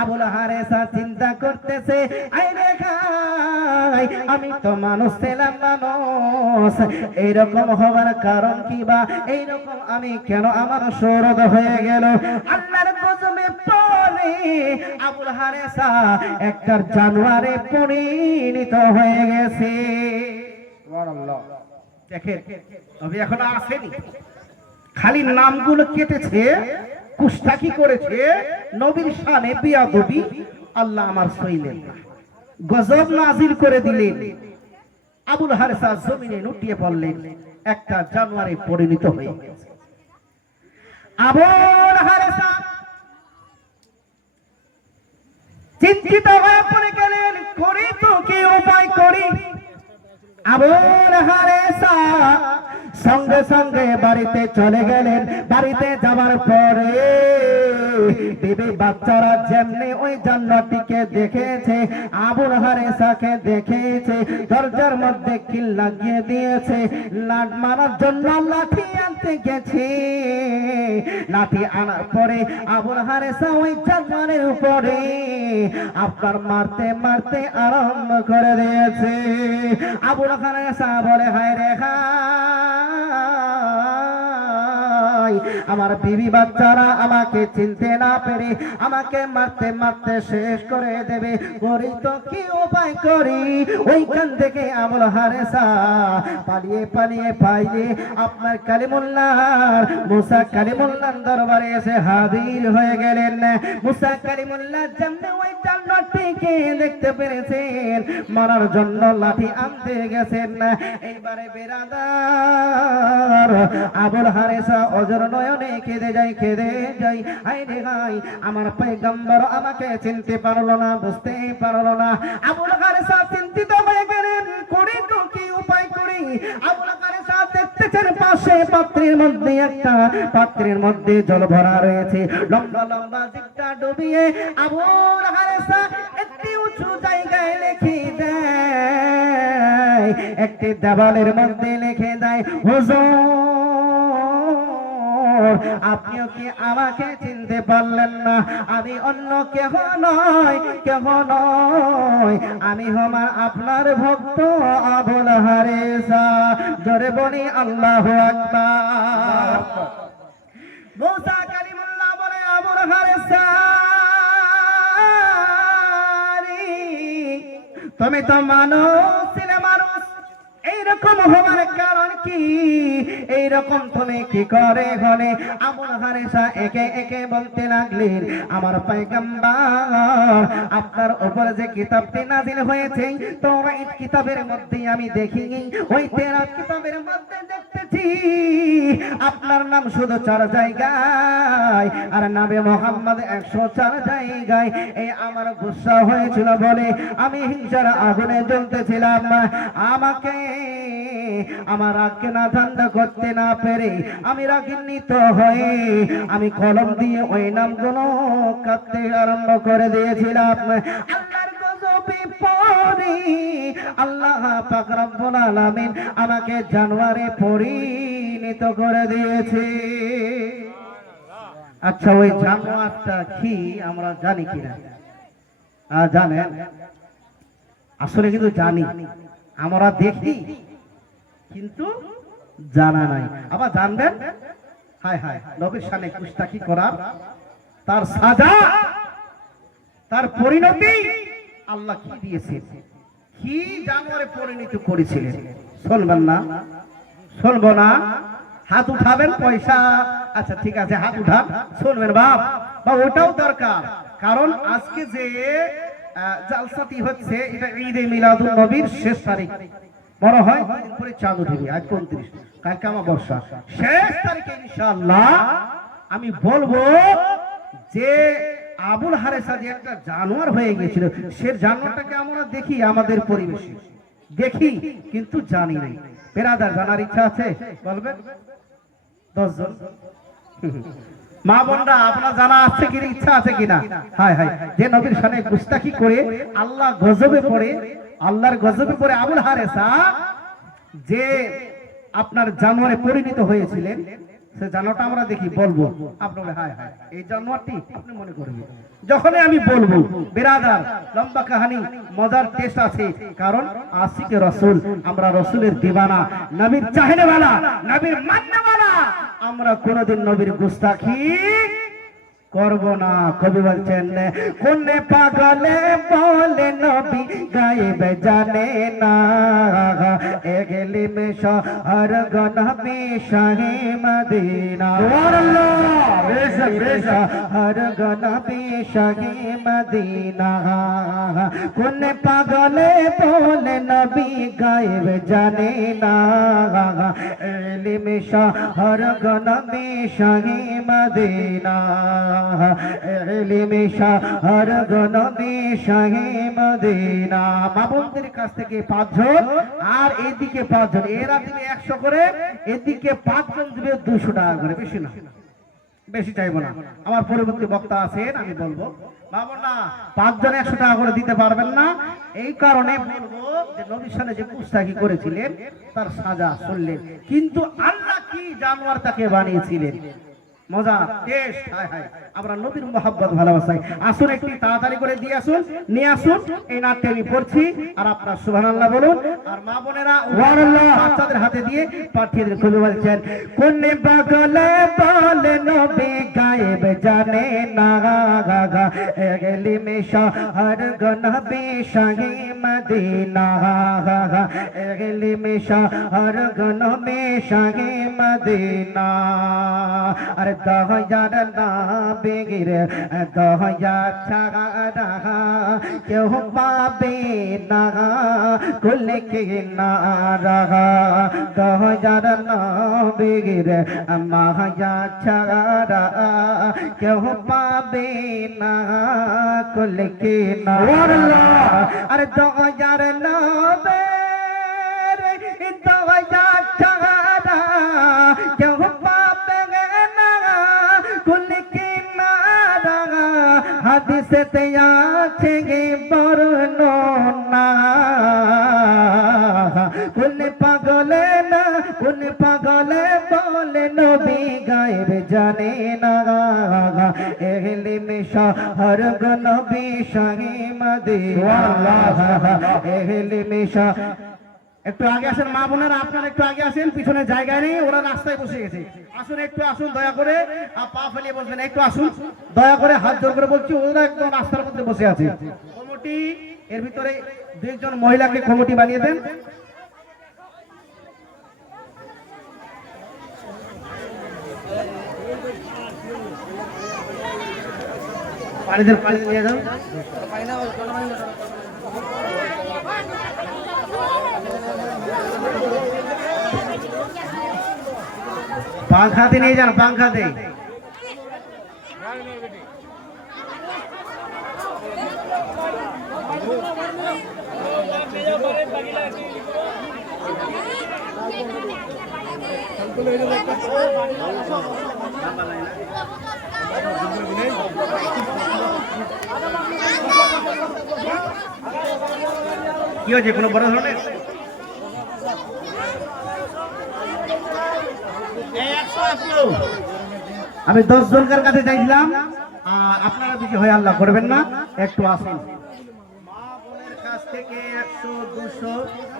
আবুল হারেসা চিন্তা করতেছে, আই দেখাই আমি তো মানুষ ছিলাম, মানুষ এইরকম হবার কারণ কি বা, এইরকম আমি কেন আমার সৌরদ হয়ে গেল। আল্লাহর গজবে পড়ে আবুল হারেসা একটা জানোয়ারে পরিণত হয়ে গেছে। দেখেন তবে এখন আসেনি, খালি নামগুলো কেটেছে, কুস্তাকি করেছে, নবীর শানে বেয়াদবি আল্লাহ আমার সইলেন না, গজব নাজিল করে দিলেন। আবুল হারেসা জমিনে লুটিয়ে পড়লেন, একটা জানোয়ারে পরিণত হয়ে গেছে। আবুল হারেসা চিন্তিত হয়ে পড়ে গেলেন, করি তো কি উপায় করি। আবুল হারেসা সঙ্গে সঙ্গে বাড়িতে চলে গেলেন। বাড়িতে যাওয়ার পরে বিবি বাচ্চারা যেমনি ওই জান্নাতীকে দেখেছে, আবুল হারেসাকে দেখেছে, দরজার মধ্যে কিল লাগিয়ে দিয়েছে। লাট মারার জন্য লাঠি আনতে গেছে। লাঠি আনার পরে আবুল হারেসা ওই জানোয়ারের উপরে আপনার মারতে মারতে আরম্ভ করে দিয়েছে। আবুল হারেসা বলে, হায় রে হায়, আমার বিবি বাচ্চারা আমাকে চিনতে না পেরে আমাকে মারতে মারতে শেষ করে দেবে, করি তো কি উপায় করি। ওইখান থেকে আবুল হারেসা পালিয়ে পালিয়ে পাইলে আপনার কালিমুল্লাহর মুসা কালিমুল্লাহর দরবারে এসে হাজির হয়ে গেলেন। মুসা কালিমুল্লাহ যেমনি ওই জান্নাতীকে দেখতে পেরেছেন, মারার জন্য লাঠি আনতে গেছেন। এইবারে বেরাদার আবুল হারেসা অজর নয়নে কেঁদে যাই, কেঁদে যাই, হায় রে হায়, আমার পয়গম্বর আমাকে চিনতে পারলো না, বুঝতে পারলো না। আবুল হারেসা চিন্তিত হয়ে গেলেন, করি তো কি উপায় করি। আবুল হারেসা দেখতেছেন পাশে পাত্রের মধ্যে একটা পাত্রের মধ্যে জল ভরা রয়েছে, লম্বা লম্বা জিভটা ডুবিয়ে আবুল হারেসা একটি উঁচু জায়গায় লিখে দেয়, একটি দেওয়ালের মধ্যে লিখে দেয়, হুজুর আপনিও কি আমাকে চিনতে পারলেন না? আমি অন্য কেহ নয়, কেহ নয়, আমি হলাম আপনার ভক্ত আবুল হারেসা। জোরে বলি আল্লাহু আকবার। মুসা কালিমুল্লাহ বলে, আবুল হারেসা তুমি তো মানুষ ছিলে, মানুষ এইরকম হওয়ার কারণ কি, এইরকম তুমি কি করে হলে। আবুল হারেসা একে একে বলতে লাগলেন, আমার পয়গম্বর আপনার উপর যে কিতাবটি নাযিল হয়েছে তাওরাত কিতাবের মধ্যে আমি দেখি, ওই তেরাত কিতাবের মধ্যে দেখতেছি আপনার নাম শুধু 4 জায়গায় আর নামে মোহাম্মদ 104 জায়গায়। এই আমার গুসা হয়েছিল বলে আমি হিংসার আগুনে জ্বলতেছিলাম, আমাকে আমার রাগকে না ঠান্ডা করতে না পেরে আমি রাগান্বিত হয়ে আমি কলম দিয়ে ওই নামগুলো কাটতে আরম্ভ করে দিয়েছিলাম। আল্লাহর গজবে পড়ে আল্লাহ পাক রব্বুল আলামিন আমাকে জানোয়ারে পরিণত করে দিয়েছে। আচ্ছা ওই জানোয়ারটা কি আমরা জানি কিনা? জানেন? আসলে কিন্তু জানি, আমরা দেখি কিন্তু জানা নাই। আবার জানবেন, হায় হায় নবীর শানে কুস্তাকি করার তার সাজা তার পরিণতি আল্লাহ কি দিয়েছে, কি জানোয়ারে পরিণত করেছিলেন। শুনবেন না? শুনবো না? হাত উঠাবেন পয়সা, আচ্ছা ঠিক আছে হাত উঠান, শুনবেন বাপ বা ওটাও দরকার। কারণ আজকে যে জালসাটি হচ্ছে এটা ঈদে মিলাদুন নবীর শেষ তারিখ, মনে হয় দিন পরে চাঁদ উঠবে, আজ 29, কালকে আমাবস্যা, শেষ তারিখে ইনশাআল্লাহ আমি বলবো যে আবুল হারেসা যে একটা জানোয়ার হয়ে গিয়েছিল, সে জানোয়ারটাকে আমরা দেখি আমাদের পরিবেশে, দেখি কিন্তু জানি নাই। বেরাদার জানার ইচ্ছা আছে বলবেন? 10 জন মা বোনরা আপনার জানা আছে কি, ইচ্ছা আছে কিনা? হায় হায়, যে নবীর শানে গুস্তাখি করে আল্লাহ গজবে পড়ে, আল্লাহর গজবে পড়ে আবুল হারেসা যে আপনার জানোয়ারে পরিণত হয়েছিলেন, সে জানোয়ারটা আমরা দেখি, বলবো আপনারা হায় হায় এই জানোয়ারটি আপনি মনে করবেন যখনই আমি বলবো। বেরাদার লম্বা কাহিনী, মজার টেস্ট আছে, কারণ আশিকে রসুল, আমরা রসুলের দিবানা, নবীর চাহনেওয়ালা, নবীর মাননেওয়ালা, আমরা কোনদিন নবীর গুস্তাখি করব না। কবি বলছেন কোন পাগলে বলে নবী গায়েব জানে না, এগেলি মে শহর গনবী শাহে মদিনা, হর গনবী শাহে মদিনা। কোন পাগলে বলে নবী গায়েব জানে না, এগেলি মে শহর গনবী শাহে মদিনা, হর গনবী শাহে মদিনা। মাবুনদের কাছ থেকে 5 জন আর এদিকে 5 জন, এরা দিবে 100 করে, এদিকে 5 জন দিবে 200 টাকা করে, বেশি না, বেশি চাইবো না। আমার পরবর্তী বক্তা আছেন, আমি বলবো বাবুরা 5 জন 100 টাকা করে দিতে পারবেন না, এই কারণে বলবো যে নবীর সাথে যে কুস্তাকি করেছিলেন তার সাজা শুনলেন, কিন্তু আল্লাহ কি জানোয়ার তাকে বানিয়েছিলেন, মজা টেস্ট, হায় হায় আমরা নবীর মোহাব্বত ভালোবাসাই। আসুন একটু তাড়াতাড়ি করে দিয়ে আসুন, নিয়ে আসুন, এই নাটটি আমি পড়ছি আর আপনার সুবহানাল্লাহ বলুন, আর মা বোনেরা সুবহানাল্লাহ বাচ্চাদের হাতে দিয়ে পাঠিয়ে দিন। কবি বলছেন কোন পাগলে বলে নবী গায়েব জানে না, এগেলি মে শহর গনবী শাহে মদিনা, এগেলি মে শহর গনবী শাহে মদিনা। আরে দহয়ার নবীর দহয়া ছাড়া কেউ পাবে না কুল কিনারা, দহয়ার নবীর মায়া ছাড়া কেউ পাবে না কুল কিনারা। আরে দহয়ার নবীর দহয়া ছাড়া কেউ হাদিসেতে আছে বর্ণনা, কোন পাগলে না, কোন পাগলে বলে নবী গায়েব জানে না, এহলি মে শহর গনবী শাহে মদিনা, এহলি মে। একটু আগে আসেন মা বোনেরা, আপনারা একটু আগে আসেন, পিছনে জায়গা নেই, ওরা রাস্তায় বসে গেছে। আসুন একটু আসুন, দয়া করে পা ফেলিয়ে বসবেন, একটু আসুন দয়া করে, হাত জোর করে বলছি, ওরা একদম রাস্তার মধ্যে বসে আছে। কমিটি এর ভিতরে 2 জন মহিলাকে কমিটি বানিয়ে দেন। পানি নিয়ে যান। পাংখাতে নিয়ে যান, পাংখাতে। কি হয়েছে, কোনো বড় ধরনের? আমি 10 জনকার কাছে চাইছিলাম, আপনারা বেশি হয় আল্লাহ করবেন না, একটু আসুন। মা বোনের কাছ থেকে 100, 200,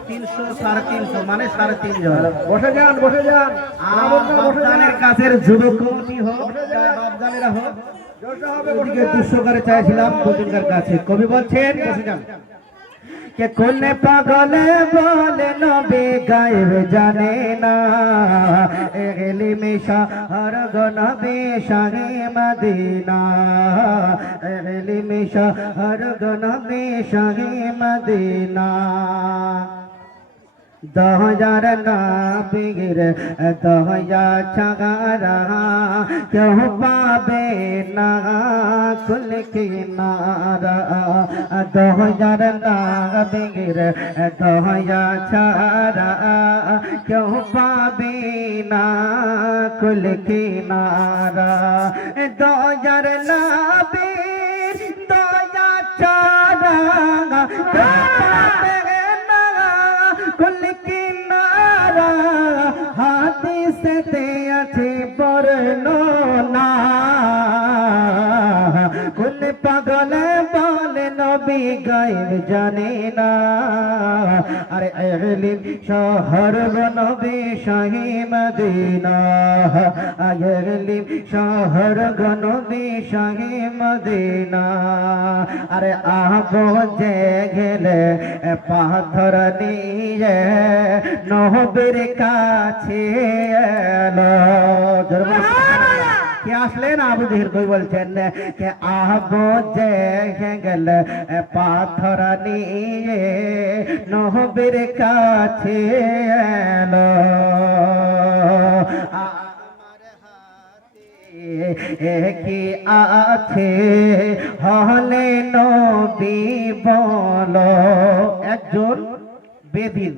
300, 350, মানে 3.5 জন। বসে যান, বসে যান। বাপজানের কাছের যুবক কমিটি হোক, বাপজানেরা হোক, ওদিকে দুঃসকারে চাইছিলাম দুজনকার কাছে। কবি বলছেন, বসে যান। কে কোন পাগলে বলে নবী গায়েব জানে না, ইলমে শাহর গো নবী শাহে মদিনা, ইলমে শাহর গো নবী শাহে মদিনা। 2000 নবীর দয়া ছাড়া কেউ পাবে না কুল কিনারা, 2000 নবীর দয়া ছাড়া কেউ পাবে না কুল কিনারা, 2000 নবীর দয়া ছাড়া কেউ পাবে না কুল কিনারা। হাদিসেতে আছে বর্ণনা, কোন পাগলে বলে নবী গায়েব জানে না, আরে ইলম শহর গো নবী শাহে মদিনা, ইলম শহর গো নবী শাহে মদিনা। আরে আবু জেহেল পাথর নিয়ে নবীর কাছে এলো। কে আসলেন? আবু জেহেল। কই বলছেন কে আবু জেহেল পাথর নিয়ে নবীর কাছে এলো। কি আছে হলে নবী বলো, একজন বেদিন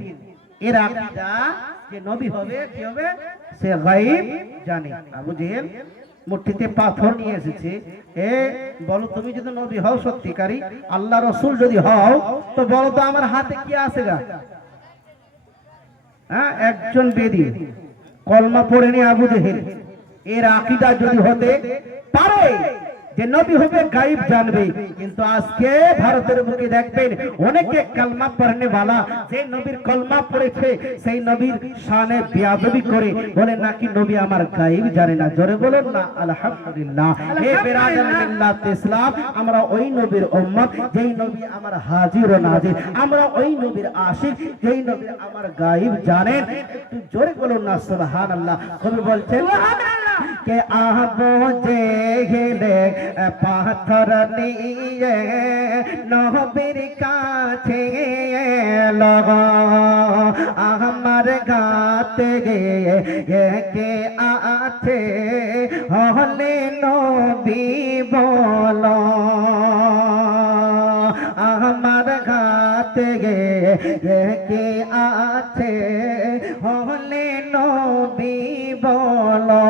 এর আকীদা যে নবী হবে, কি হবে সে গায়েব জানে। আবু জেহেল মুঠিতে পাথর নিয়ে এসেছে, এ বলো তুমি যদি নবী হও সত্যিকারী, আল্লাহ রসুল যদি হও, তো বলো তো আমার হাতে কি আছে গা? হ্যাঁ, একজন বেদিন কলমা পড়েনি আবু জেহেল, এর আকীদা যদি হতে পারে যে নবী হবে গায়েব জানবে। কিন্তু আজকে ভারতের বুকে দেখবেন অনেকে কালমা পড়নে वाला, যে নবীর কলমা পড়েছে সেই নবীর শানে বেয়াদবি করে বলে নাকি নবী আমার গায়েব জানে না। জোরে বলুন না আলহামদুলিল্লাহ। হে বিরাদার মিল্লাত ইসলাম, আমরা ওই নবীর উম্মত যেই নবী আমার হাজির ও নাজির, আমরা ওই নবীর আশিক যেই নবী আমার গায়েব জানেন। একটু জোরে বলুন না সুবহানাল্লাহ। কবি বলছেন কে আবু জেহেল পাথর নিয়ে নবীর কাছে এলো, আমার গাতে কে আছে হলে নবী বলো, আমার গাতে কে আছে হলে নবী বলো।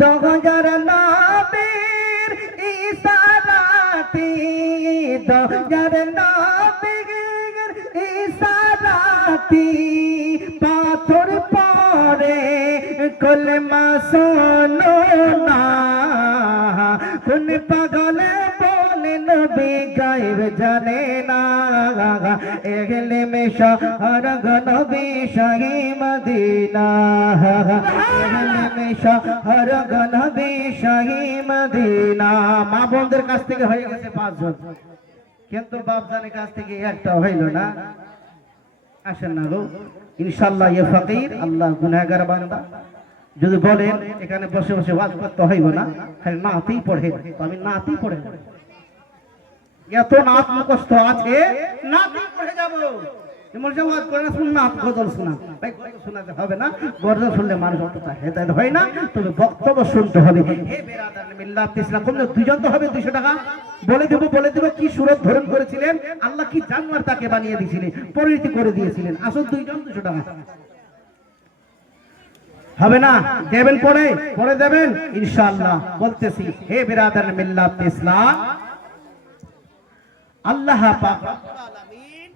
2000 নবীর ইশারাতি, 2000 নবীর ইশারাতি পাথর পড়ে কলমা শোনো না, কোন পাগলে বলে নবী গায়েব জানে না, ইলমে শহর গো নবী শাহে মদিনা, ইলমে শহর গো নবী শাহে মদিনা। মা বোনদের কাছ থেকে হয়ে গেছে 5 জন, কিন্তু বাপজানের কাছ থেকে একটা হইল না। আসেন না গো, ইনশাআল্লাহ এ ফকির আল্লাহ গুনাহগার বান্দা, যদি বলেন এখানে বসে বসে ওয়াজ করতে হইব না, খালি নাতেই পড়ে, তো আমি নাতেই পড়ে যাব। এত নাত মুখস্থ আছে, নাতেই পড়ে যাব। ওয়াজ করে না, শুন না, গজল শোনা, ভাই গজল শোনাতে হবে না, গজল শুনলে মানুষ অতটা হেদায়েত হয় না, তবে বক্তব্য শুনতে হবে। হে বিরাদার মিল্লাত ইসলাম, কোন 2 জন তো হবে 200 টাকা বলে দেব কি সুরত ধরন করেছিলেন, আল্লাহ কি জানোয়ার তাকে বানিয়ে দিয়েছিলেন, পরিণতি করে দিয়েছিলেন। আসল 2 জন 200 টাকা হবে না, দেবেন পরে দেবেন ইনশাআল্লাহ। বলতেছি হে বিরাদার মিল্লাত ইসলাম, আল্লাহ পাক রব্বুল আলামিন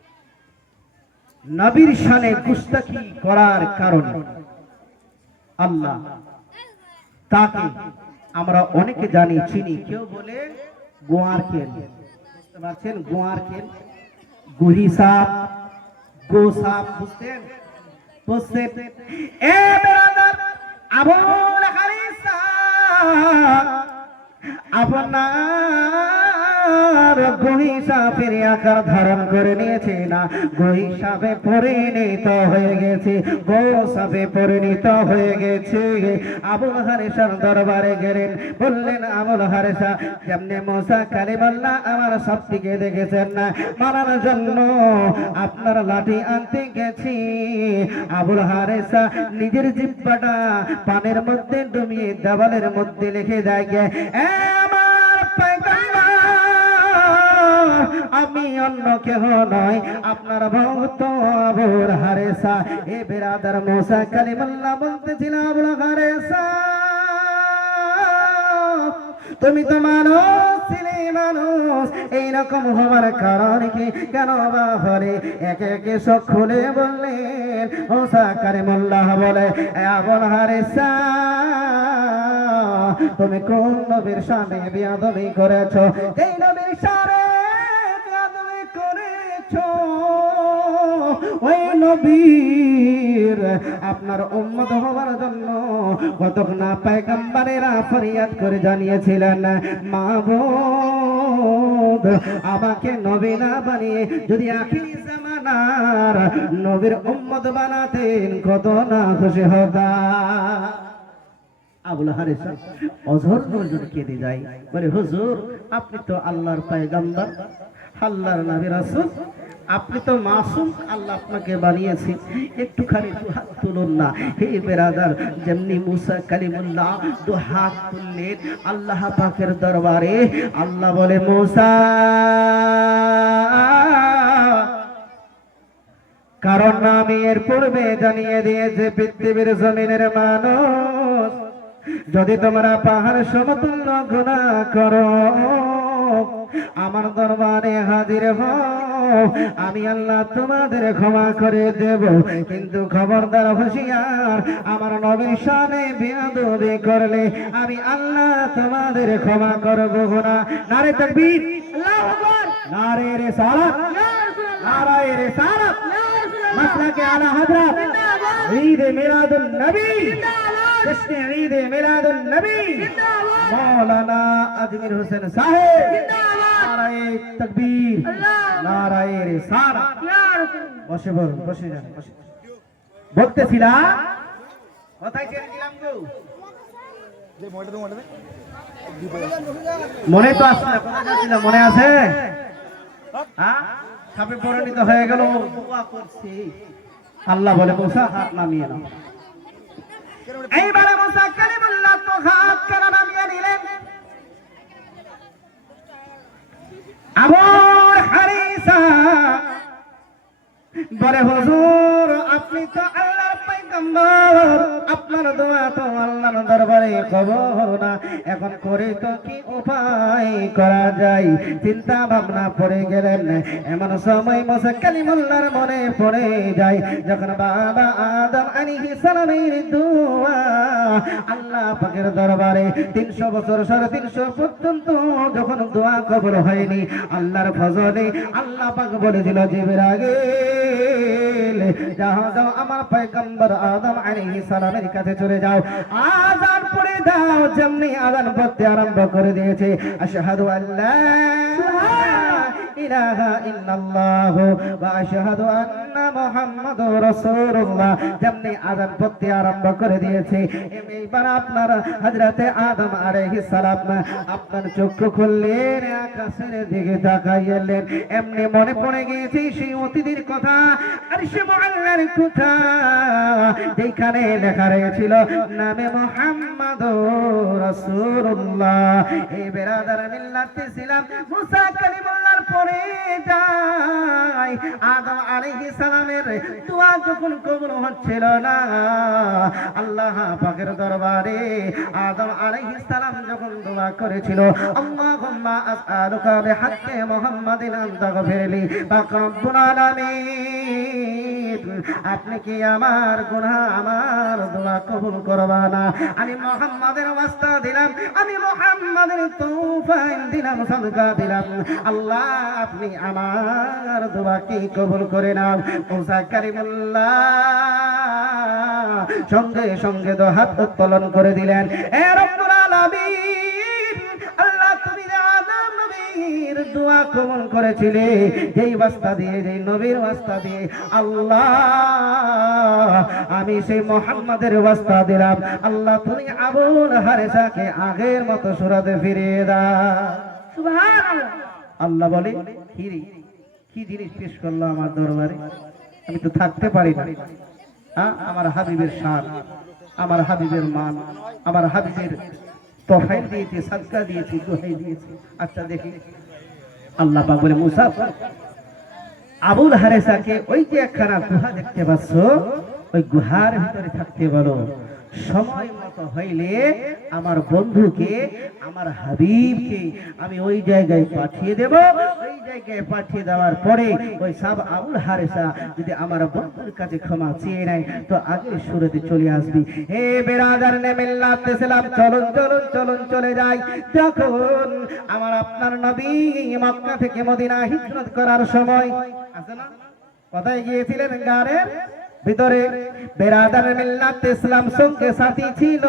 নবীর শানে গুস্তাখি করার কারণে আল্লাহ তাকে আমরা অনেকে জানি চিনি, কেউ বলে গোয়ার কেল, বুঝতে পারছেন, গোয়ার কেল, গুহি সাপ, গো সাপ, বুঝতেন? এ বিরাদার আবুল হারিসা আপনার গহিসাবের আকার ধারণ করে নিয়েছে না, গহিসাবে পরিণত হয়ে গেছে, গোসাবে পরিণত হয়ে গেছে। আবুল হারিসার দরবারে গেলেন, বললেন আবুল হারিসা, যেমনি মুসা কালিমুল্লাহ আমার সবটিকে দেখেছেন না, মারার জন্য আপনার লাঠি আনতে গেছি। আবুল হারিসা নিজের জিহ্বাটা পানের মধ্যে ডুবিয়ে দেওয়ালের মধ্যে লিখে দেয়, আমার পয়গম্বর, আমি অন্য কেহ নয়, আপনার ভক্ত আবুল হারিসা। এ বিরাদার মুসা কালিমুল্লাহ বলতেছিল, আবুল হারিসা তুমি তো মানুষ ছিলে, মানুষ এইরকম হওয়ার কারণ কি, কেন বা হলে? একে একে সব খুলে বললেন। মুসা কালিমুল্লাহ বলে, আবুল হারিসা তুমি কোন নবীর সাথে বিয়াদবি করেছো? এই নবীর সাথে বিয়াদবি করেছো, ওই নবীর আপনার উম্মত হওয়ার জন্য কতক না পয়গম্বরেরা ফরিয়াদ করে জানিয়েছিলেন, মাবুদ আমাকে নবী না বানিয়ে যদি আখির জামানার নবীর উম্মত বানাতেন কত না খুশি হতাম। আবুল হারিসা অঝর গর্জন কেঁদে যায়, বলে হুজুর আপনি তো আল্লাহর পয়গম্বর, আল্লাহর নবী রাসূল, আপনি তো মাসুম, আল্লাহ আপনাকে বানিয়েছে, একটুখানি দু হাত তুলুন না। হে বেরাদার, যেমনি মুসা কালিমুল্লাহ দু হাত তুললেন আল্লাহ পাকের দরবারে, আল্লাহ বলে, মুসা কারণ আমি এর পূর্বে জানিয়ে দিয়েছি পৃথিবীর জমিনের মানুষ, যদি তোমরা পাহাড় সমতুল্য গুনাহ করো আমার দরবারে হাজির হও, আমি আল্লাহ তোমাদের ক্ষমা করে দেব। কিন্তু খবরদার হুঁশিয়ার, আমার নবীর শানে বেয়াদবি করলে আমি আল্লাহ তোমাদের ক্ষমা করব না। নারে তাকবীর, আল্লাহু আকবার, নারে রিসালাত, নারে রিসালাত, মাসলাকে আলা হযরত ঈদ মিলাদুন নবী, जश्न ईद मिलादुन नबी मौलाना अजमीर हुसैन साहेब, नाराए तकबीर, नाराए रिसालात। বসে বলুন, বসে যান, বসে। বলতেছিলাম কোথায় ছেড়েছিলাম গো? মনে তো আসছে না, কোথায় যাচ্ছিলাম মনে আছে? হ্যাঁ, সাপে পরিণত হয়ে গেল, দোয়া করছি। আল্লাহ বলে মুসা হাত নামিয়ে নাও। এইবারে মুসা কালিমুল্লাহ তো হাত কেন নামিয়ে নিলেন? আবুল হারিসা বলে, হুজুর আপনি তো আল্লাহর পয়গম্বর, আপনার দোয়া তো আল্লাহর দরবারে কবুল না, এখন করে তো কি উপায় করা যায়? চিন্তা ভাবনা পড়ে গেলেন। এমন সময় মুসা কালিমুল্লাহর মনে পড়ে যায় যখন বাবা আদম আলাইহিস সালামের দোয়া আল্লাহ পাকের দরবারে 300 বছর 350 পর্যন্ত যখন দোয়া কবুল হয়নি, আল্লাহর ফজলে আল্লাহ পাক বলেছিল জিবরাইল যাও যাও আমার পয়গম্বর আদম আলাইহিস সালামের কাছে চলে যাও, আযান পড়ে দাও। যেমনি আযান পড়তে আরম্ভ করে দিয়েছে, আশহাদু আল্লা ইলাহা ইল্লাল্লাহ ওয়া আশহাদু আন্না মুহাম্মাদুর রাসূলুল্লাহ, যেমনি আযান পড়তে আরম্ভ করে দিয়েছে, এইবার আপনার হযরতে আদম আলাইহিস সালাম আপনার চক্ষু খুললেন, আকাশের দিকে তাকাইলেন। এমনি মনে পড়ে গিয়েছে সেই অতীতের কথা, আরশে মুআল্লার কথা, যেখানে লেখা রয়েছিল নামে মুহাম্মাদুর রাসূলুল্লাহ। এই বেরাদার মিল্লাত ইসলাম মুসা কালিমুল্লাহর পরে যায়, আদম আলাইহিস সালামের দোয়া যখন কবুল হচ্ছিল না, আল্লাহ পাকের দরবারে আদম আলাইহিস সালাম যখন দোয়া করেছিল, আল্লাহুম্মা আসআলুকা বিহাক্কি মুহাম্মাদিন আন তাগফিরলি পাক রব্বুল আলামিন, আপনি কি আমার গুনাহ আমার দোয়া কবুল করবা না? আমি মুহাম্মাদের ওয়াস্তা দিলাম, আমি মুহাম্মাদের তওবা দিলাম, সাদকা দিলাম, আল্লাহ আপনি আমার দোয়া কি কবুল করে নাও। মুসা কালিমুল্লাহ সঙ্গে সঙ্গে দো হাত উত্তোলন করে দিলেন, এ রব্বুল আলামিন দোয়া কবুল করেছিলে, যেই ওয়াস্তা দিয়ে, যেই নবীর ওয়াস্তা দিয়ে, আল্লাহ আমি সেই মুহাম্মাদের ওয়াস্তা দিলাম, আল্লাহ তুমি আবুল হারেসাকে আগের মতো সুরাতে ফিরিয়ে দাও। সুবহানাল্লাহ। আল্লাহ বলে কি জিনিস পেশ করলো আমার দরবারে, আমি তো থাকতে পারি না। আমার হাবিবের শান, আমার হাবিবের মান, আমার হাবিবের তোফাইল দিয়েছে, সাদকা দিয়েছে, দোহাই দিয়েছে। আচ্ছা দেখি, আল্লাহ পাক বলে মুসা আবুল হারেসাকে ওই যে একখানা গুহা দেখতে পাচ্ছ, ওই গুহার ভিতরে থাকতে বলো, সময় মতো হইলে আমার বন্ধুকে, আমার হাবিবকে আমি ওই জায়গায় পাঠিয়ে দেব। ওই জায়গায় পাঠিয়ে দেওয়ার পরে ওই সব আবুল হারেসা যদি আমার বন্ধুর কাছে ক্ষমা চেয়ে নেয় তো আগের সুরতে চলে আসবি। হে বেরাদার নে মিল্লাত ইসলাম, চলুন চলুন চলুন চলে যাই। যখন আমার আপনার নবী মক্কা থেকে মদিনা হিজরত করার সময় আছে না, কোথায় গিয়েছিলেন? গারের ভিতরে। বেরাদার মিল্লাত ইসলাম সঙ্গে সাথী ছিল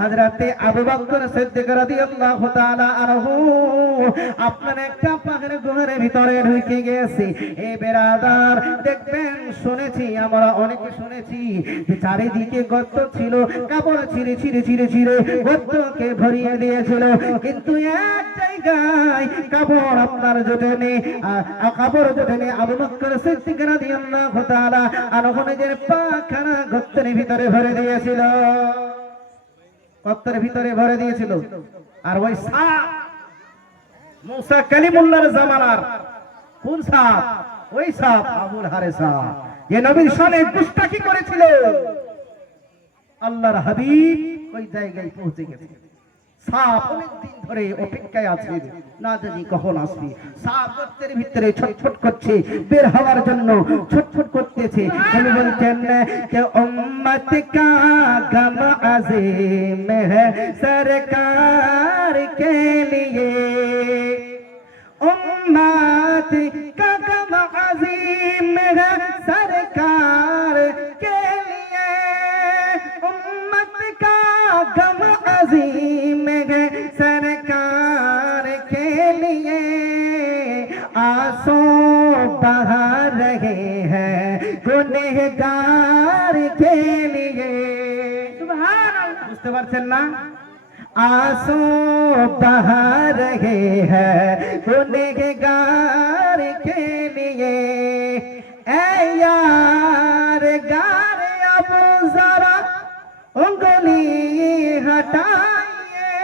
হযরতে আবু বকর সিদ্দিক রাদিয়াল্লাহু তাআলা আনহু। আপনার একটা পাহাড়ের গুহার ভিতরে ঢুকে গেছে। এই বেরাদার দেখবেন, শুনেছি, আমরা অনেকে শুনেছি যে চারিদিকে গর্ত ছিল, কাপড় ছিঁড়ে ছিঁড়ে ছিঁড়ে ছিঁড়ে গর্তকে ভরিয়ে দিয়েছিল, কিন্তু এক জায়গায় কাপড় আপনার জোটেনি, কাপড় জোটেনি। আবু বকর সিদ্দিক রাদিয়াল্লাহু তাআলা আনহু নিজের পাখানা গর্তের ভিতরে ভরে দিয়েছিল, গর্তের ভিতরে ভরে দিয়েছিল। আর ওই সাপ মুসা কালিমুল্লাহর জামানার কোন সাপ? ওই সাপ আবুল হারেসা, যে নবীর শানে গুস্তাখি করেছিল। আল্লাহর হাবিব ওই জায়গায় পৌঁছে গেছে। সাপ অনেকদিন ধরে অপেক্ষায় আছে, না জানি কখন আসবে। সাপ গর্তের ভিতরে ছটফট করছে, বের হওয়ার জন্য ছটফট করতেছে। তিনি বলছেন যে উম্মত কা গম আযীম है सरकार के लिए, उम्मत का गम अजीम है सरकार के लिए, उम्मत का गम अजीम है सरकार के लिए, आंसू बहा रहे हैं गुनहगार के लिए। सुभान अल्लाह। বুঝতে পারছেন না? आंसू बहा रहे हैं गुनहगार के लिए, ऐ यार गार अब जरा उंगली हटाइए।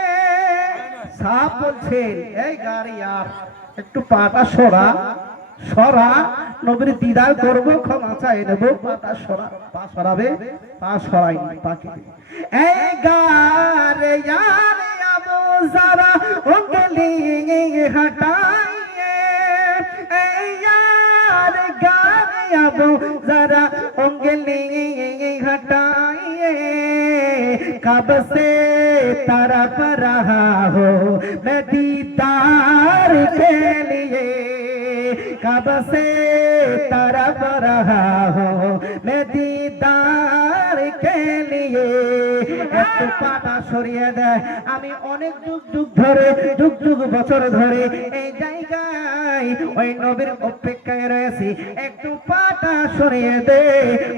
साफ বলছেন, এই গার ইয়ার একটু পাটা সরা সরা, নবীর দিদার করব, ক্ষমা চাই নেব, পাটা সরা। পা সরাবে, পা সরাইনি, পাকে এই গার ইয়ার আবু যারা উঙ্গলি হটাইয়ে, এই ইয়ার গার আবু যারা উঙ্গলি हटाइए, कब से तरफ रहा हो मैं दीदार के लिए, कब से तरफ रहा हो मैं दीदार के लिए। একটু পাটা সরিয়ে দেয়। আমি অনেক যুগ যুগ ধরে, যুগ যুগ বছর ধরে এই জায়গায় ওই নবীর অপেক্ষায় রয়েছি, একটু পাটা সরিয়ে দে।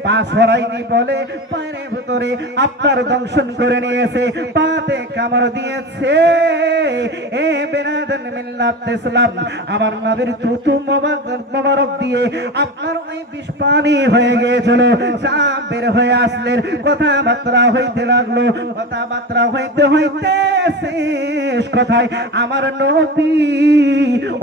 পা সরাইনি বলে পায়ের ভিতরে আপনার দংশন করে নিয়েছে, পাতে কামড় দিয়েছে। এ বেরাদার মিল্লাত ইসলাম, আমার নবীর থুতু মোবারক দিয়ে আপনার ওই বিষ পানি হয়ে গিয়েছিল। সাপ বের হয়ে আসলেন, কথাবার্তা হইতে লাগলো, কথাবার্তা হইতে হইতে শেষ কথায় আমার নবী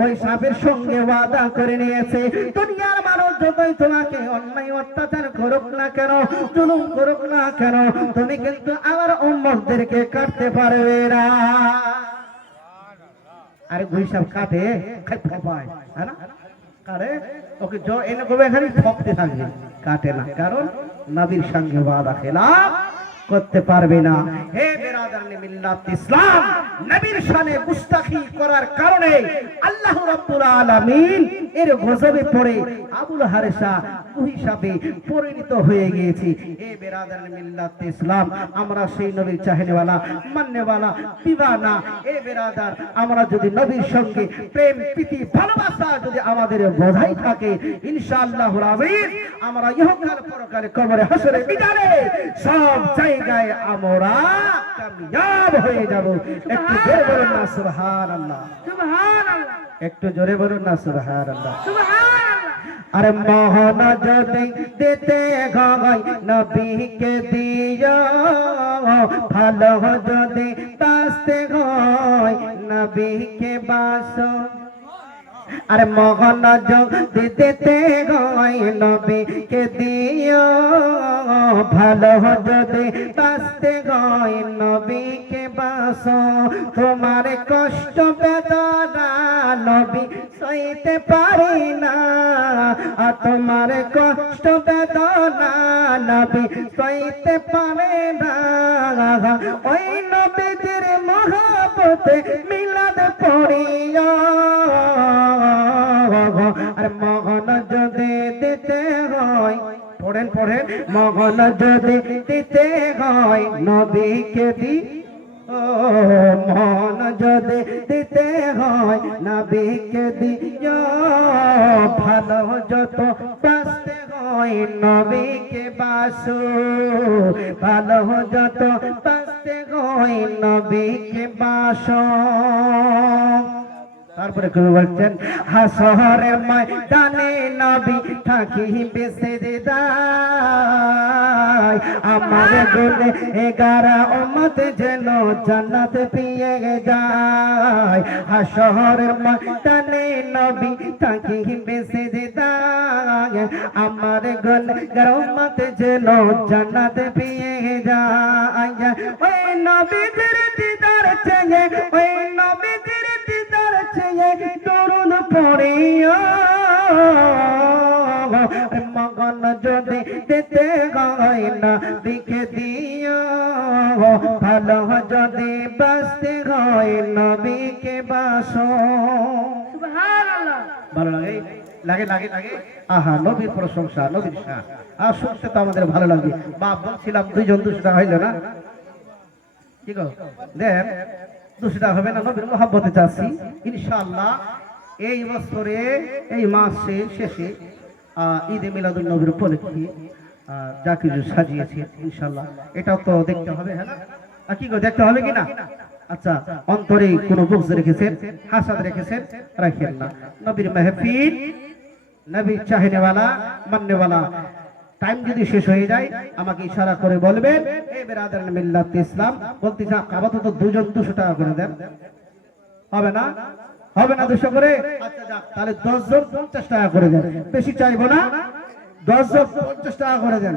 ওই সাপের সঙ্গে ওয়াদা করে নিয়েছে, দুনিয়ার মানুষ যতই তোমাকে অন্যায় অত্যাচার করুক না কেন, জুলুম করুক না কেন, তুমি কিন্তু আমার উম্মতদেরকে কাটতে পারবে না। আরে ঘুষ সাপ কাটে, খাই ফপায়, হ্যাঁ না? কাটে, ওকে এনে করবে, এখানে ফপতে থাকবে, কাটে না, কারণ নবীর সঙ্গে ওয়াদা খেলাফ করতে পারবে না। হে বেরাদারনে মিল্লাত ইসলাম, নবীর শানে গুস্তাখি করার কারণে আল্লাহ রাব্বুল আলামিন এর গজবে পড়ে আবুল হারেসা হিসাবে পরিণত হয়ে গিয়েছি। এ বেরাদার মিল্লাত ইসলাম, আমরা সেই নবীর চাহনেওয়ালা, মাননেওয়ালা, দিওয়ানা। এ বেরাদার, আমরা যদি নবীর সঙ্গে প্রেম, প্রীতি, ভালোবাসা যদি আমাদের বোঝাই থাকে, ইনশাআল্লাহুল আযীম আমরা ইহকাল পরকালে কবরে হাসরে মিজানে সব জায়গায় আমরা কামিয়াব হয়ে যাব। একটু জোরে বলুন না সুবহানাল্লাহ, সুবহানাল্লাহ, একটু জোরে বলুন না সুবহানাল্লাহ। সুবহানাল্লাহ। আরে মোহন যদি দিতে গয় নবীকে দিও, ভালো যদি বাঁচতে হয় নবীকে বাসো। আরে মোহন যদি দিতে গয় নবীকে দিও, ভালো যদি বাঁচতে হয় নবীকে বাসো। তোমার কষ্ট বেদনা নবী সইতে পারি না, আর তোমার কষ্ট বেদনা নবী সইতে পারে না। ওই নবীদের মহব্বতে মিলাদ পড়িয়া, আর মগন যদি দিতে হয়, পড়েন পড়েন, মগন যদি দিতে হয় নবীকে দি, ও মন যদি দিতে হয় নবীকে দিও, ভালো যত বাঁচতে হয় নবীকে বাসো, ভালো যত বাঁচতে হয় নবীকে বাসো। তারপরে কবি বলছেন, হাসরের ময়দানে নবী থাকিবে সেজদায়, আমার গুণে 11 উম্মত যেন জান্নাত পেয়ে যায়। হাসরের ময়দানে নবী থাকিবে সেজদায়, আমার গুণে 11 উম্মত যেন জান্নাত পেয়ে যায়। ওই নবীদের দিদার চেয়ে, ওই নবীদের দিদার চেয়ে দরুদ পড়িও, মগন যদি দিতে হয় না দিকে দিও, ভালো যদি বাঁচতে হয় নবীকে বাসো। সুবহানাল্লাহ। ভালো লাগে লাগে লাগে লাগে, আহা নবীর প্রশংসা, নবীর শান, আর শুনতে তো আমাদের ভালো লাগে। বাপ বলছিলাম 2 জন 200 টাকা হইল না, কি গো দেন 200 টাকা হবে না? নবীর মহব্বতে চাচ্ছি ইনশাআল্লাহ এই বছরে এই মাসের শেষে ঈদে মিলাদুন নবীর উপলক্ষে যা কিছু সাজিয়েছে ইনশাআল্লাহ এটাও তো দেখতে হবে, হ্যাঁ না? কি গো দেখতে হবে কিনা? আচ্ছা, অন্তরে কোনো বুকস রেখেছেন, হাসাদ রেখেছেন, রাখেন না। নবীর মেহফিল, নবী চাহনেওয়ালা, মাননেওয়ালা। টাইম যদি শেষ হয়ে যায় আমাকে ইশারা করে বলবেন, এই বেরাদার মিল্লাত ইসলাম বলতে চান আপাতত 2 জন 200 টাকা করে দেন, হবে না? হবে না 200 করে? আচ্ছা যাক, তাহলে 10 জন 50 টাকা করে দেন, বেশি চাইবো না, 10 জন 50 টাকা করে দেন।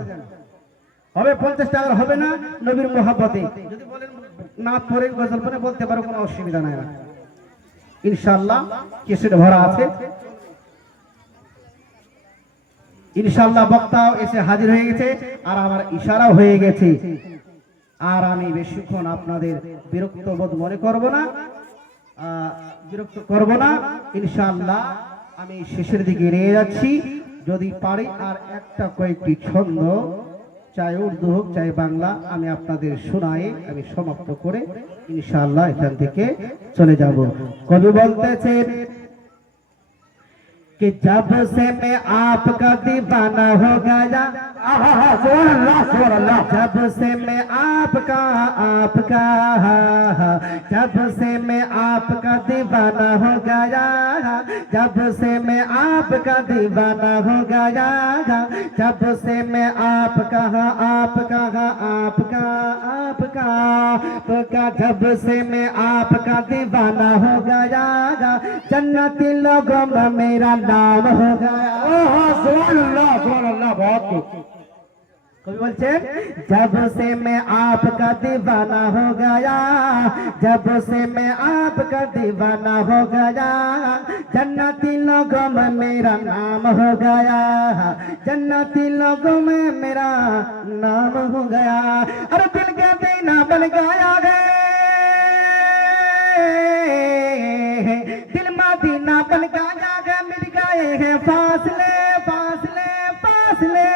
হবে 50 টাকা হবে না? নবীর মহব্বতে যদি বলেন না পড়ে গজল পড়ে বলতে পারো, কোনো অসুবিধা নাই না, ইনশাআল্লাহ কেসেট ভরা আছে। ইনশাআল্লাহ বক্তাও এসে হাজির হয়ে গেছে, আর আমার ইশারাও হয়ে গেছে। আর আমি বেশিক্ষণ আপনাদের বিরক্ত বোধ মনে করব না, বিরক্ত করব না। ইনশাআল্লাহ আমি শেষের দিকে নিয়ে যাচ্ছি, যদি পারি আর একটা কয়েকটি ছন্দ, চাই উর্দু হোক চাই বাংলা, আমি আপনাদের শোনাই আমি সমাপ্ত করে ইনশাআল্লাহ এখান থেকে চলে যাব। কবি বলতেছেন कि जब से मैं आपका दीवाना हो गया, जब से मैं आपका जब से मैं आपका दीवाना हो गया, जब से मैं आपका दीवाना हो गया, जब से मैं आपका जब से मैं आपका दीवाना हो गया, जन्नती लोगों में मेरा नाम हो गया। सुभान अल्लाह, बहुत कवि बोलছেন, जब से मैं आपका दीवाना हो गया, जब से मैं आपका दीवाना हो गया, जन्नती लोगों में मेरा नाम हो गया, जन्नती लोगों में मेरा नाम हो गया। अरे दिल के दीना बन गया है, दिल मदीना बन गया है, मिल गए हैं फासले फासले फासले। फासले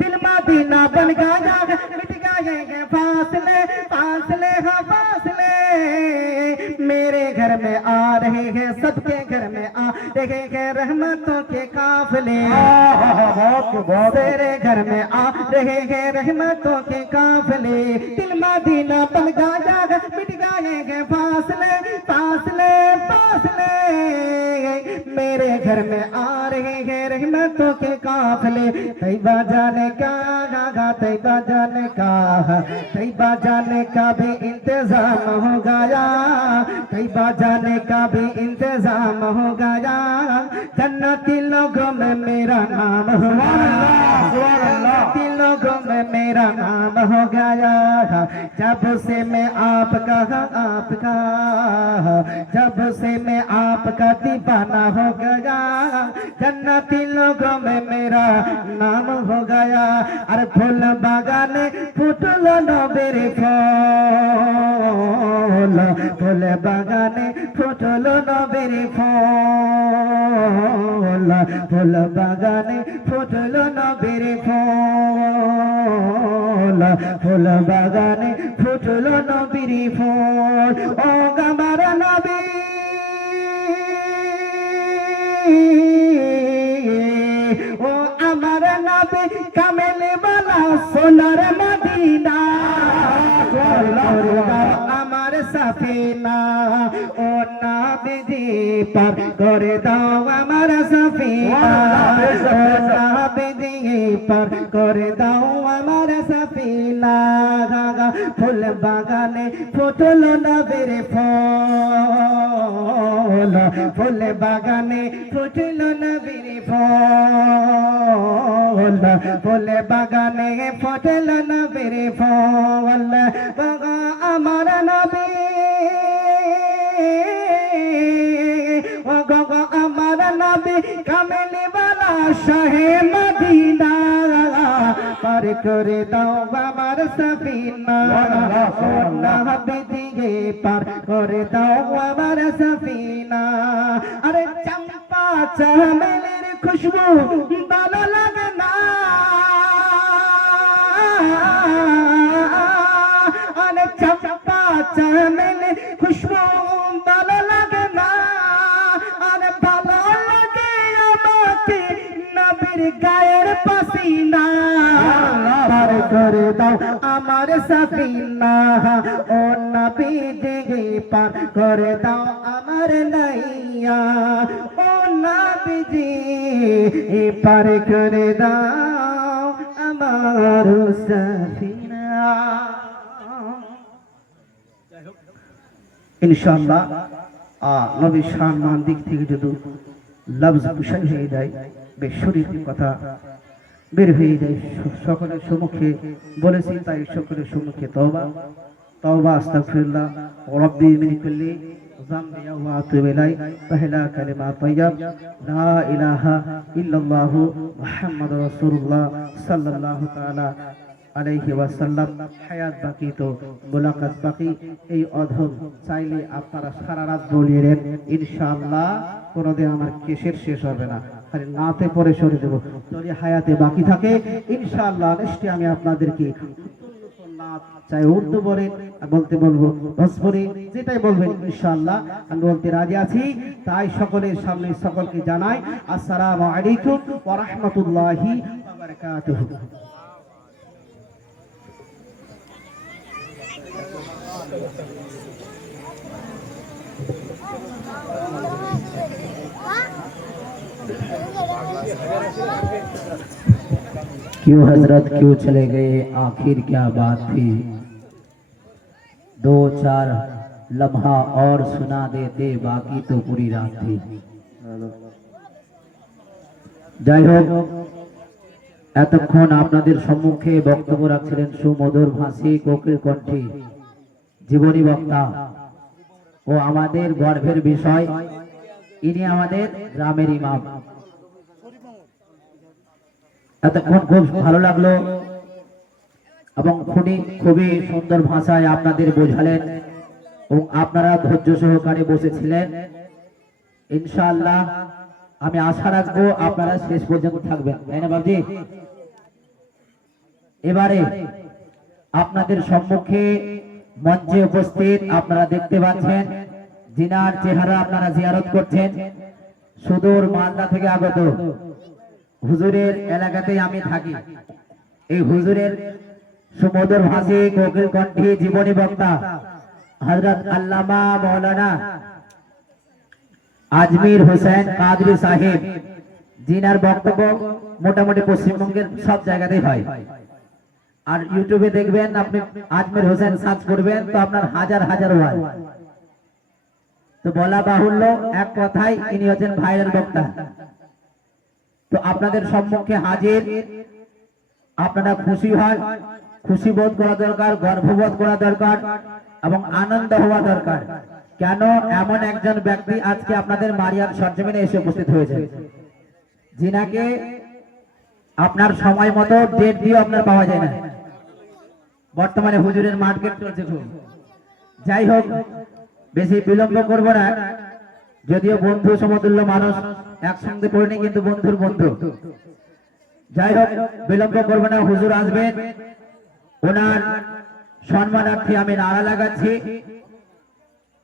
दिल मदीना बन गया मिट गए हैं फासले फासले हाँ फासले मेरे घर में आ रहे हैं सबके घर में आ रहे हैं रहमतों के काफिले तेरे घर में आ रहे हैं रहमतों के काफिले दिल मदीना बन गया मिट गए हैं फासले फासले फासले मेरे घर में आ रहे हैं रहमतों के काफिले तैयबा जाने का तैयबा जाने का तैयबा जाने का भी इंतजाम हो गया तैयबा जाने का भी इंतजाम हो गया जन्नती लोगों में मेरा नाम हो गया जन्नती लोगों में मेरा नाम हो गया जब से मैं आपका जब से मैं आपका दीवाना हो गया जन्नती लोगों में मेरा नाम हो गया अरे फूल बागाने फूटल नबीर फूल फूल बागाने फूटल नबीर फूल फूल बागाने फूटल नबीर फूल फूल बागाने फूटल नबीर फूल ও আমার নবী ও আমার নবী কামেলে বালা সোনার মদিনা আমার সাফিনা ও নবী পার করে দাও আমার সাফিনা নবী পার করে দাও আমার সাফিনা ফুল বাগানে ফুটল নবীর ফুল ফুল বাগানে ফুটল নবীর ফুল ফুল বাগানে ফুটল নবীর ফুল বাগা আমার নবী ও গো আমার নবী কামেলি বালা শাহে মদিনা পার করে দাও আমার সফিনা ও নবী দিয়ে পার করে দাও আমার সফিনা আরে চম্পা চামেলির খুশবু ভালো লাগে না আরে চম্পা চামেলির খুশবু ভালো লাগে না আরে ভালো লাগে আমাকে নবীর গায়ের পাসিনা পার করে দাও আমার সফিনা ও নবী দিগে পার করে দাও আমার নাইয়া ও নবী জি পার করে দাও আমার সফিনা ইনশাআল্লাহ নবীর সম্মান দিক থেকে যদি লফজ পুষাই হয়ে যায় বেশ শরীরের কথা বের হয়ে যায় সকলের সম্মুখে বলেছি তাই সকলের সম্মুখে তওবা তওবা আস্তাগফিরুল্লাহ রব্বি মিন কুল্লি যামবি ওয়া আতুবু ইলাই পহলা কালিমা তাইয়্যিব লা ইলাহা ইল্লাল্লাহু মুহাম্মাদুর রাসূলুল্লাহ সাল্লাল্লাহু তাআলা আলাইহি ওয়াসাল্লাম হায়াত বাকি তো মুলাকাত বাকি এই অধম চাইলে আপনারা সারা রাত বলিয়েন ইনশাআল্লাহ কোনোদিন আমার কেশের শেষ হবে না খালি নাতে পরে সরে দেব যদি হায়াতে বাকি থাকে ইনশাআল্লাহ নিশ্চয়ই আমি আপনাদেরকে নাত চাই উর্দু বলেন বলতে বলবো ভোজপুরি যেটাই বলবেন ইনশাআল্লাহ আমি বলতে রাজি আছি তাই সকলের সামনে সকলকে জানাই আসসালামু আলাইকুম ওয়া রাহমাতুল্লাহি ওয়া বারাকাতুহু क्यों हजरत क्यों चले गए आखिर क्या बात थी दो चार लम्हा और सुना देते बाकी तो पूरी रात थी যাই হোক এতক্ষণ আপনাদের সম্মুখে বক্তব্য রাখছিলেন সুমধুর ভাষী কোকিল কণ্ঠী জীবনী বক্তা ও আমাদের গর্বের বিষয় ইনি আমাদের গ্রামের ইমাম এতক্ষণ খুব ভালো লাগলো এবং খুবই সুন্দর ভাষায় আপনাদের বোঝালেন এবং আপনারা ধৈর্য সহকারে বসেছিলেন ইনশাআল্লাহ আমি আশা রাখবো আপনারা শেষ পর্যন্ত থাকবেন, তাই না বাবজি? এবারে আপনাদের সম্মুখে মঞ্চে উপস্থিত আপনারা দেখতে পাচ্ছেন জিনার চেহারা আপনারা জিয়ারত করছেন। সুদূর মালদা থেকে আগত হুজুরের এলাকাতেই আমি থাকি। এই হুজুরের সুমধুর ভাষী কোকিল কণ্ঠী জীবনী বক্তা হযরত আল্লামা মাওলানা আজমির হোসেন কাদরি সাহেব, জিনার বক্তব্য মোটামুটি পশ্চিমবঙ্গের সব জায়গাতেই হয়। আর ইউটিউবে দেখবেন আপনি আজমির হোসেন সার্চ করবেন তো আপনার হাজার হাজার ওয়াজ। তো বলা বাহুল্য, এক কথায় ইনি হচ্ছেন ভাইরাল বক্তা। তো আপনাদের সম্মুখে হাজির, আপনারা খুশি হন, খুশি বোধ করা দরকার, গর্ববোধ করা দরকার এবং আনন্দ হওয়া দরকার। কেন এমন একজন ব্যক্তি আজকে আপনাদের মারিয়ার সরজমিনে এসে উপস্থিত হয়েছে, যিনাকে আপনার সময় মতো ডেট দিয়ে আপনার পাওয়া যায় না। বর্তমানে হুজুরের মার্কেট চলছে খুব। যাই হোক, বেশি বিলম্ব করব না, যদিও বন্ধু সমতুল্য মানুষ, একসঙ্গে পড়েনি কিন্তু বন্ধুর বন্ধু। যাই হোক, বিলম্ব করব না, হুজুর আসবেন। ওনার সম্মানার্থে আমি নারা লাগাচ্ছি,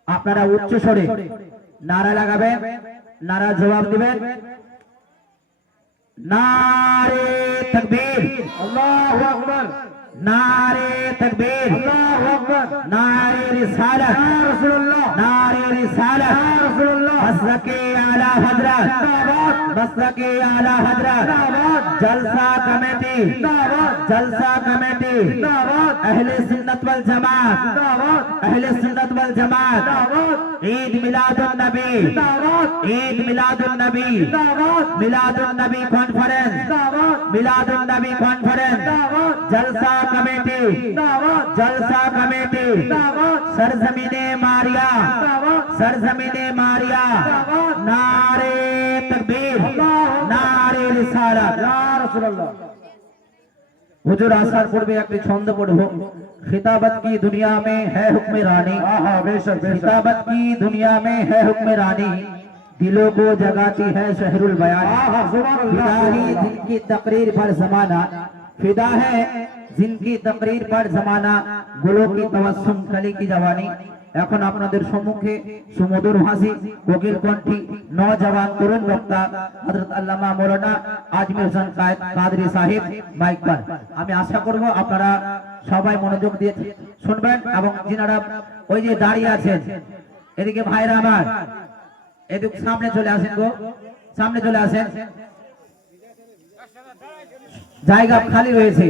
আপনারা উচ্চ স্বরে নারা লাগাবেন, নারা জবাব দিবেন। নারে তাকবীর, আল্লাহু আকবার, নারে তাকবীর, আল্লাহু আকবার, নারে রিসালাত, ইয়া রাসূলুল্লাহ, নারে রিসালাত, ইয়া রাসূলুল্লাহ, मसके आला हजरत, जिंदाबाद, मसके आला हजरत, जिंदाबाद, जलसा कमेटी, जिंदाबाद, जलसा कमेटी, जिंदाबाद, अहले सुन्नत वल जमात, जिंदाबाद, अहले सुन्नत वल जमात, जिंदाबाद, ईद मिलादुन नबी, जिंदाबाद, ईद मिलादुन नबी, जिंदाबाद, मिलादुन नबी कॉन्फ्रेंस, जिंदाबाद, मिलादुन नबी कॉन्फ्रेंस, जिंदाबाद, जलसा कमेटी, जिंदाबाद, जलसा कमेटी, जिंदाबाद, सरजमीने मारिया, जिंदाबाद, सरजमीने मारिया, जिंदाबाद, नारे तकबीर, अल्लाह, नारे रिसालत। ইয়া রাসূলুল্লাহ। हुजूर आसार पूर्वे एक छंद पढ़ो, खिताबत की दुनिया में है हुक्म रानी, आहा, बेशक बेशक, खिताबत की दुनिया में है हुक्म रानी, दिलों को जगाती है शहरुल बयान। आहा, सुभान अल्लाह, फिदा ही सुभान अल्लाह। जिनकी तकरीर पर जमाना, फिदा है जिनकी तकरीर पर जमाना, गुलों की तवस्सुम कली की जवानी। এখন আপনাদের সম্মুখে সুমধুর ভাষী কোকিল কণ্ঠী নওজওয়ান তরুণ বক্তা হযরত আল্লামা মাওলানা আজমির হোসেন কাদরি সাহেব মাইক পার। আমি আশা করব আপনারা সবাই মনোযোগ দিয়ে শুনবেন এবং যিনারা ওই যে দাঁড়িয়ে আছেন, এদিকে ভাইরা আমার এদিকে সামনে চলে আসেন গো, সামনে চলে আসেন, জায়গা খালি রয়েছে।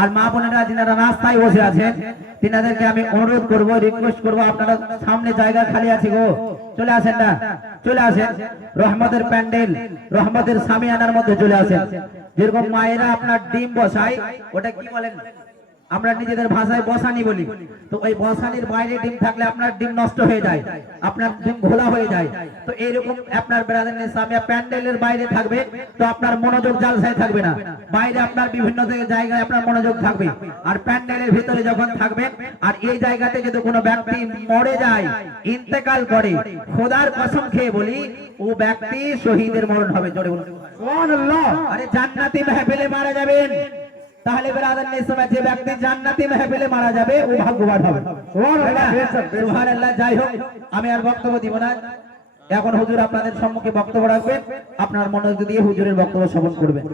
আর মা বোনেরা যিনারা রাস্তায় বসে আছেন তিনাদেরকে আমি অনুরোধ করব, রিকোয়েস্ট করব, আপনারা সামনে জায়গা খালি আছে গো, চলে আসেন না, চলে আসেন। রহমতের প্যান্ডেল, রহমতের সামিয়ানার মধ্যে চলে আসেন। যেরকম মায়েরা আপনার ডিম বসায়, ওটা কি বলেন, আমরা নিজেদের ভাষায় বসানি বলি, তো ওই বসানির বাইরে ডিম থাকলে আপনার ডিম নষ্ট হয়ে যায়, আপনার ডিম ঘোলা হয়ে যায়। তো এইরকম আপনার ব্রাদার সামিয়া প্যান্ডেলের বাইরে থাকবে, তো আপনার মনোযোগ জালসায় থাকবে না, বাইরে আপনার বিভিন্ন জায়গায় আপনার মনোযোগ থাকবে। আর প্যান্ডেলের ভিতরে যখন থাকবেন, আর এই জায়গাতে যদি কোনো ব্যক্তি মরে যায়, ইন্তেকাল করে, খোদার কসম খেয়ে বলি ও ব্যক্তি শহীদের মরণ হবে। জোরে বলুন সুবহানাল্লাহ। আরে জান্নাতি মাহফিলে মারা যাবেন, তাহলে বেরাদার নেই সময় যে ব্যক্তি জান্নাতি মাহফিলে মারা যাবে ও ভাগ্যবান হবে। সুবহানাল্লাহ, বেশক, বেশক। সুবহানাল্লাহ। যাই হোক, আমি আর বক্তব্য দিব না, এখন হুজুর আপনাদের সম্মুখে বক্তব্য রাখবেন, আপনার মনোযোগ দিয়ে হুজুরের বক্তব্য শ্রবণ করবেন।